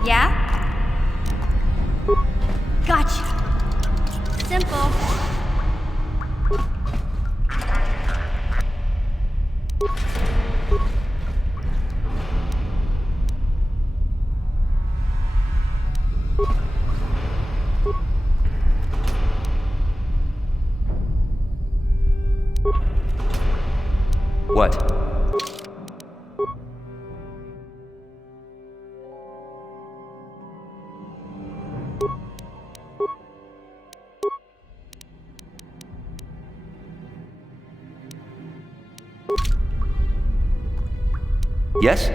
Yeah? Gotcha. Simple. What? Yes?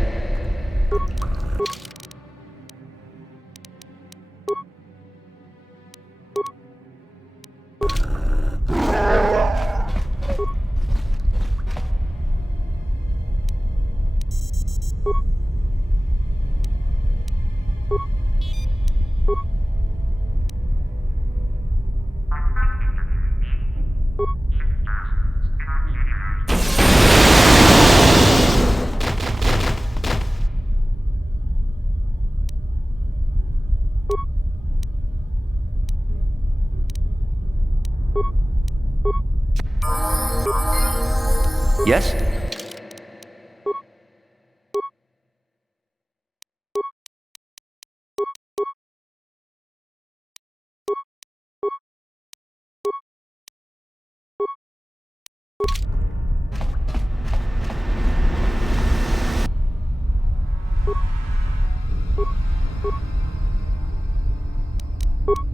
Yes?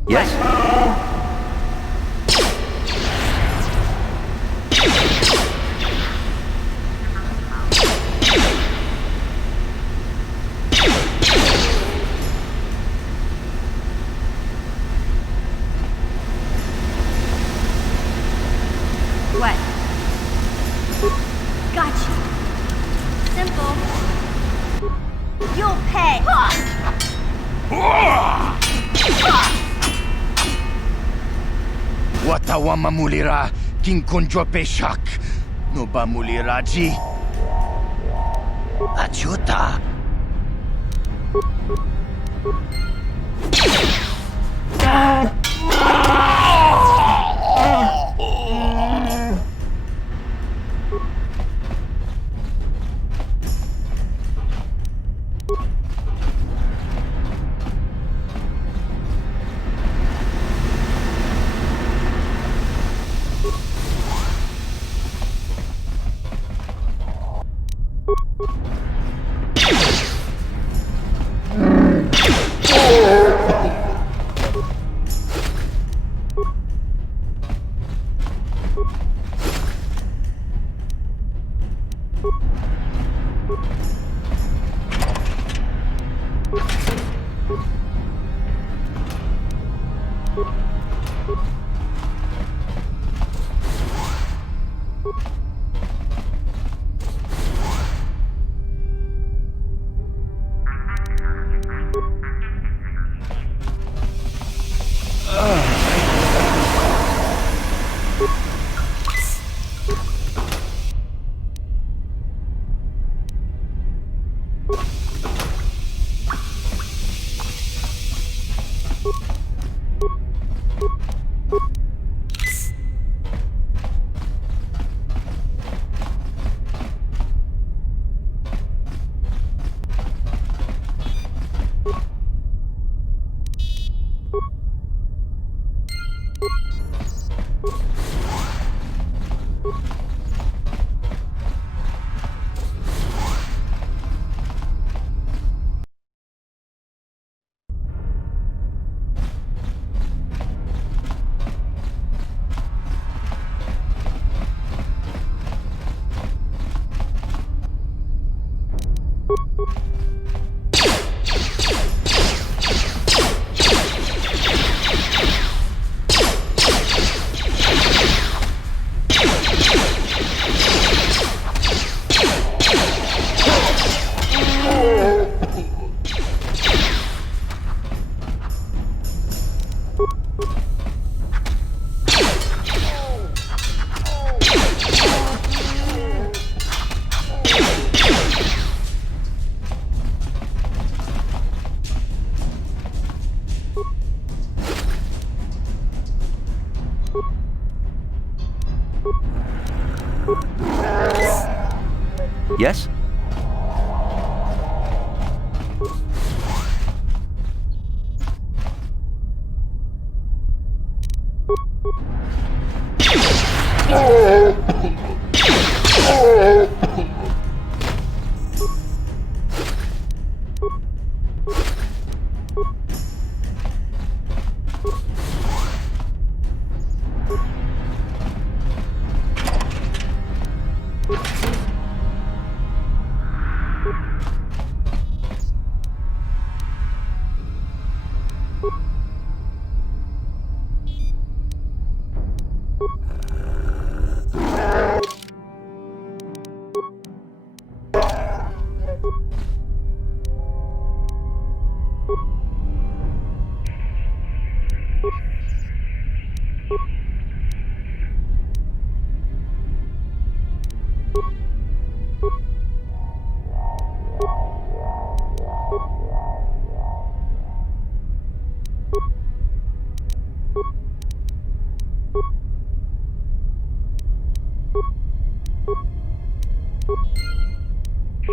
Yes? What? Gotcha. Simple. You'll pay. Watawama mulira kinkonjo peshak. Noba muliraji. Achuta. Yes?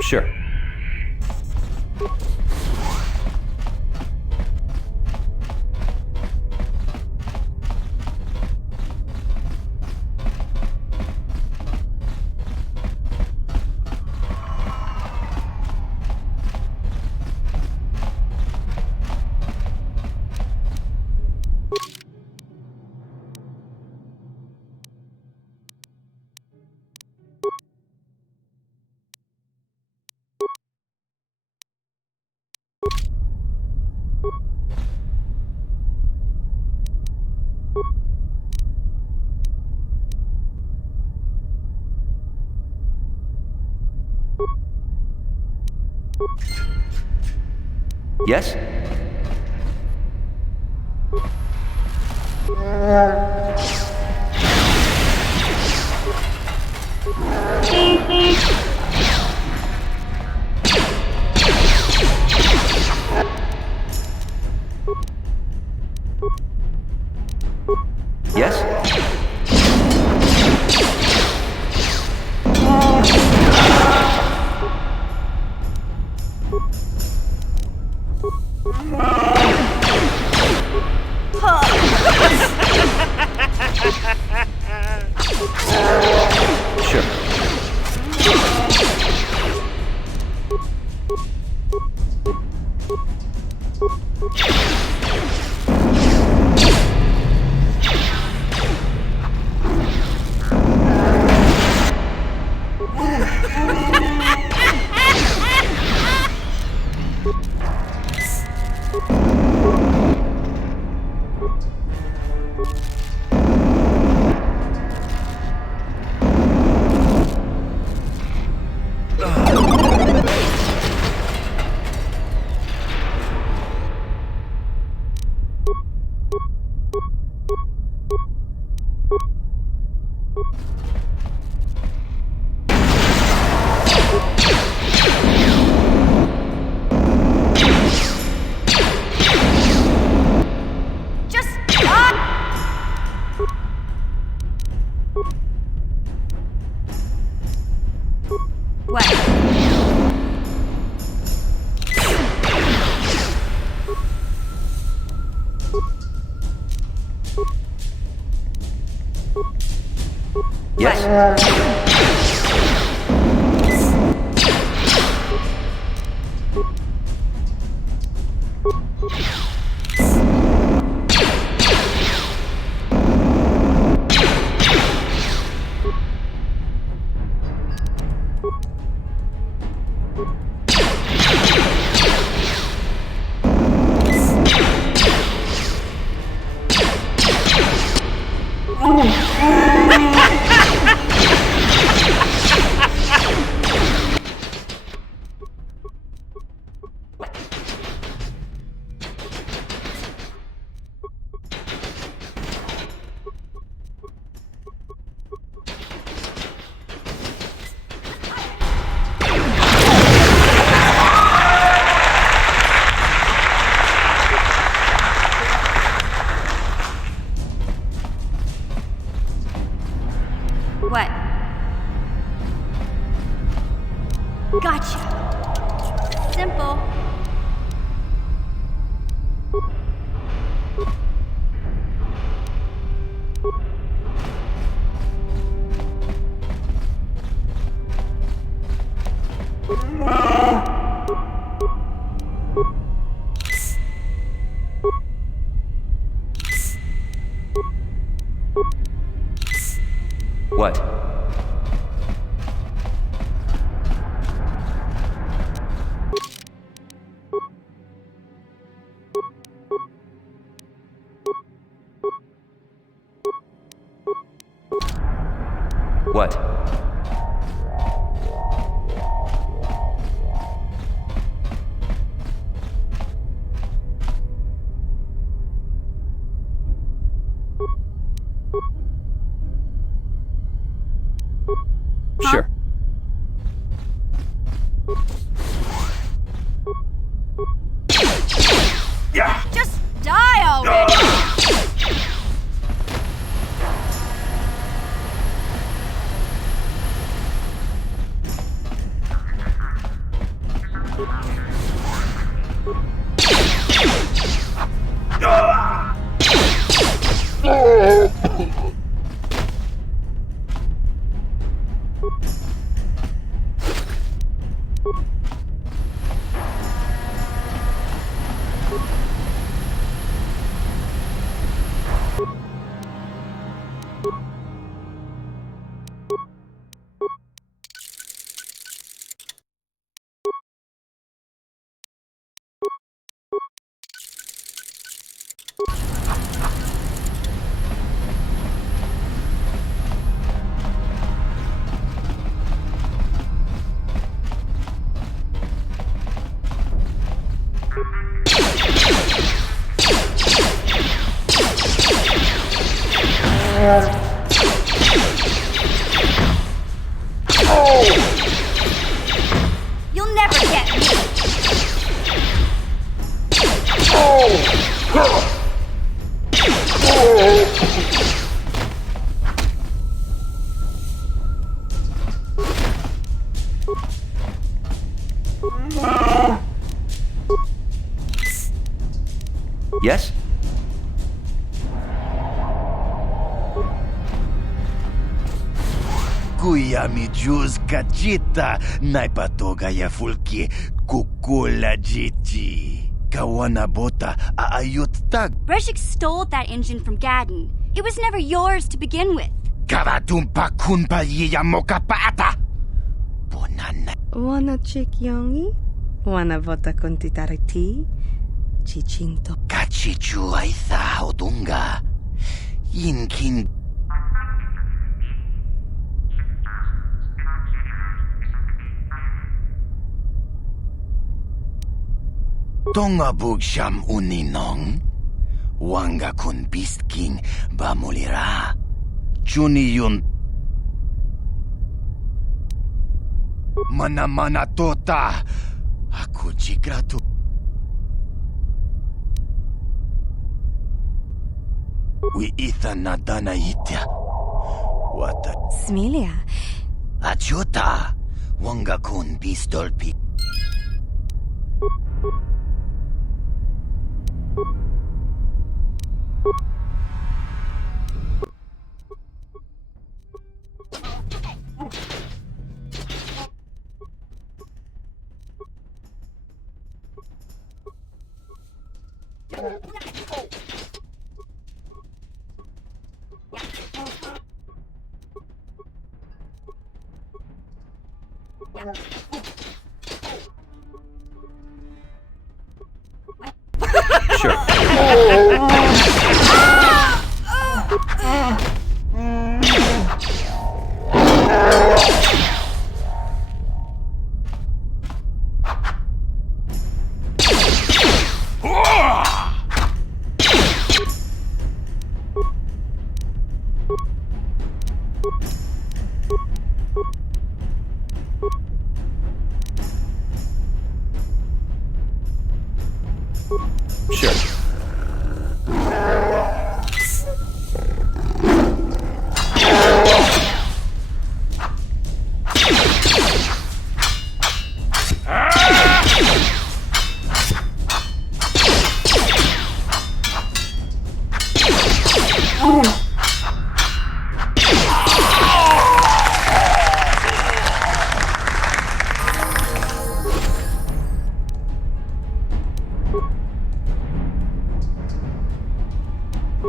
Sure. Yes? Yes? Just stop! What? What? Gotcha. Simple. What? What? Sure. Just die already! You'll never get me! Yes? Kuya mi juz kachita, naipatoga ya fulki, kukula jiji. Kawana bota aayut tag. Breshik stole that engine from Gadden. It was never yours to begin with. Karadumpa kunpa yiya mokapata. Wanna chick yongi? Wanna vota con titariti? Chichinto. Kachichu aitha odunga. Yinkin. Tonga bugsham uninong. Wanga kun beast king bamulira. Chuni yun Mana tota. Aku jigratu. We itha nadana itya. What a... Smilia. Achuta. Wanga kun bistolpi.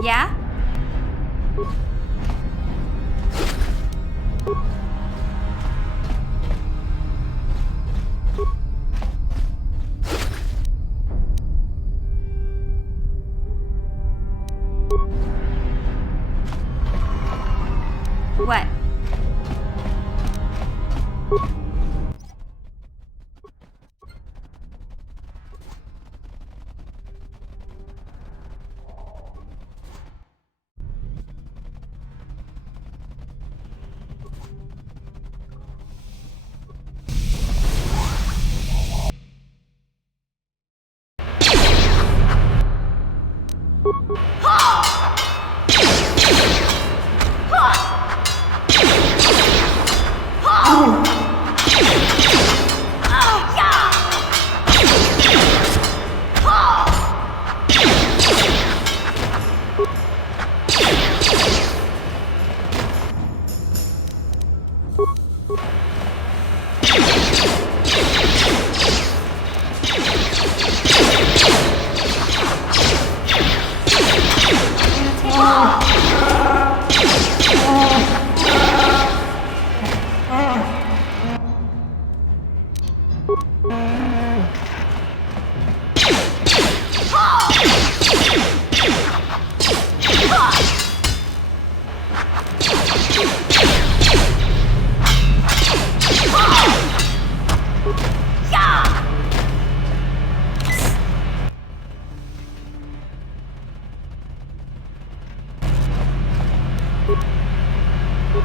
Yeah? What?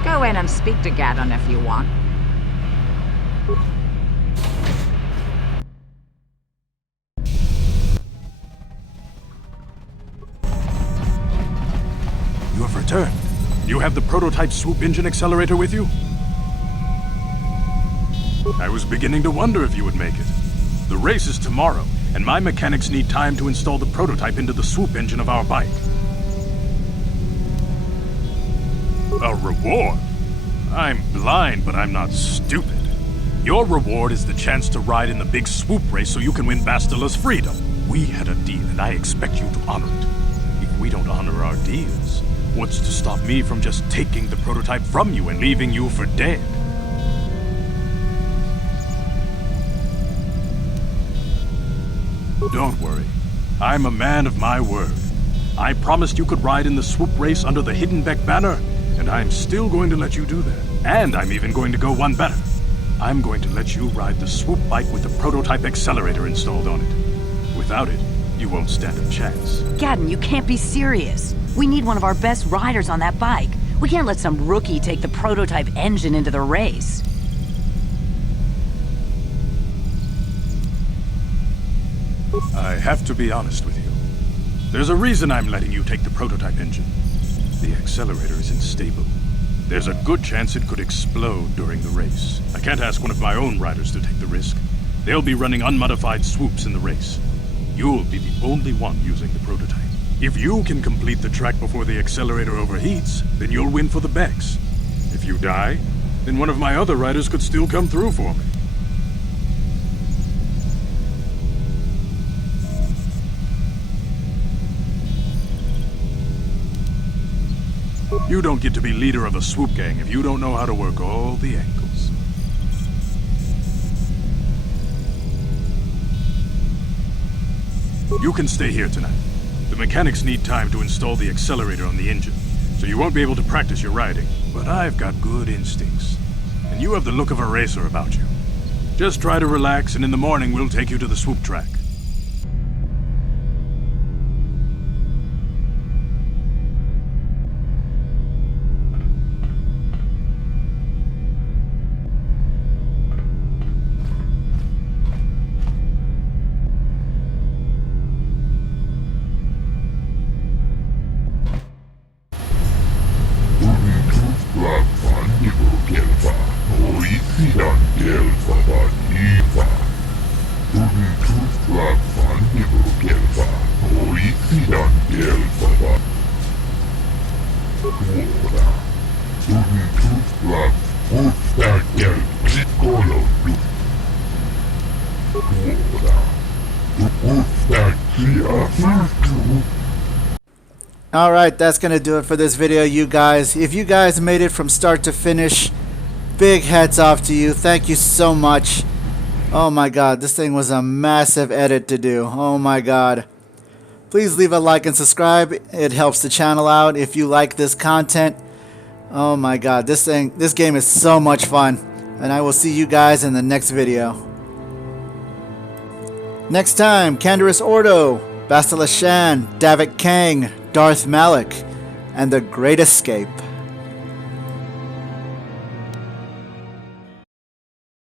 Go in and speak to Gaddon if you want. You have returned. You have the prototype swoop engine accelerator with you? I was beginning to wonder if you would make it. The race is tomorrow, and my mechanics need time to install the prototype into the swoop engine of our bike. A reward? I'm blind, but I'm not stupid. Your reward is the chance to ride in the big swoop race so you can win Bastila's freedom. We had a deal, and I expect you to honor it. If we don't honor our deals, what's to stop me from just taking the prototype from you and leaving you for dead? Don't worry. I'm a man of my word. I promised you could ride in the swoop race under the Hiddenbeck banner, and I'm still going to let you do that. And I'm even going to go one better. I'm going to let you ride the swoop bike with the prototype accelerator installed on it. Without it, you won't stand a chance. Gaddon, you can't be serious. We need one of our best riders on that bike. We can't let some rookie take the prototype engine into the race. I have to be honest with you. There's a reason I'm letting you take the prototype engine. The accelerator is unstable. There's a good chance it could explode during the race. I can't ask one of my own riders to take the risk. They'll be running unmodified swoops in the race. You'll be the only one using the prototype. If you can complete the track before the accelerator overheats, then you'll win for the Bex. If you die, then one of my other riders could still come through for me. You don't get to be leader of a swoop gang if you don't know how to work all the angles. You can stay here tonight. The mechanics need time to install the accelerator on the engine, so you won't be able to practice your riding. But I've got good instincts, and you have the look of a racer about you. Just try to relax, and in the morning we'll take you to the swoop track. Alright, that's going to do it for this video, you guys. If you guys made it from start to finish, big heads off to you. Thank you so much. Oh my god, this thing was a massive edit to do. Oh my god. Please leave a like and subscribe. It helps the channel out if you like this content. Oh my god, this game is so much fun. And I will see you guys in the next video. Next time, Canderous Ordo, Bastila Shan, Davik Kang, Darth Malik, and The Great Escape.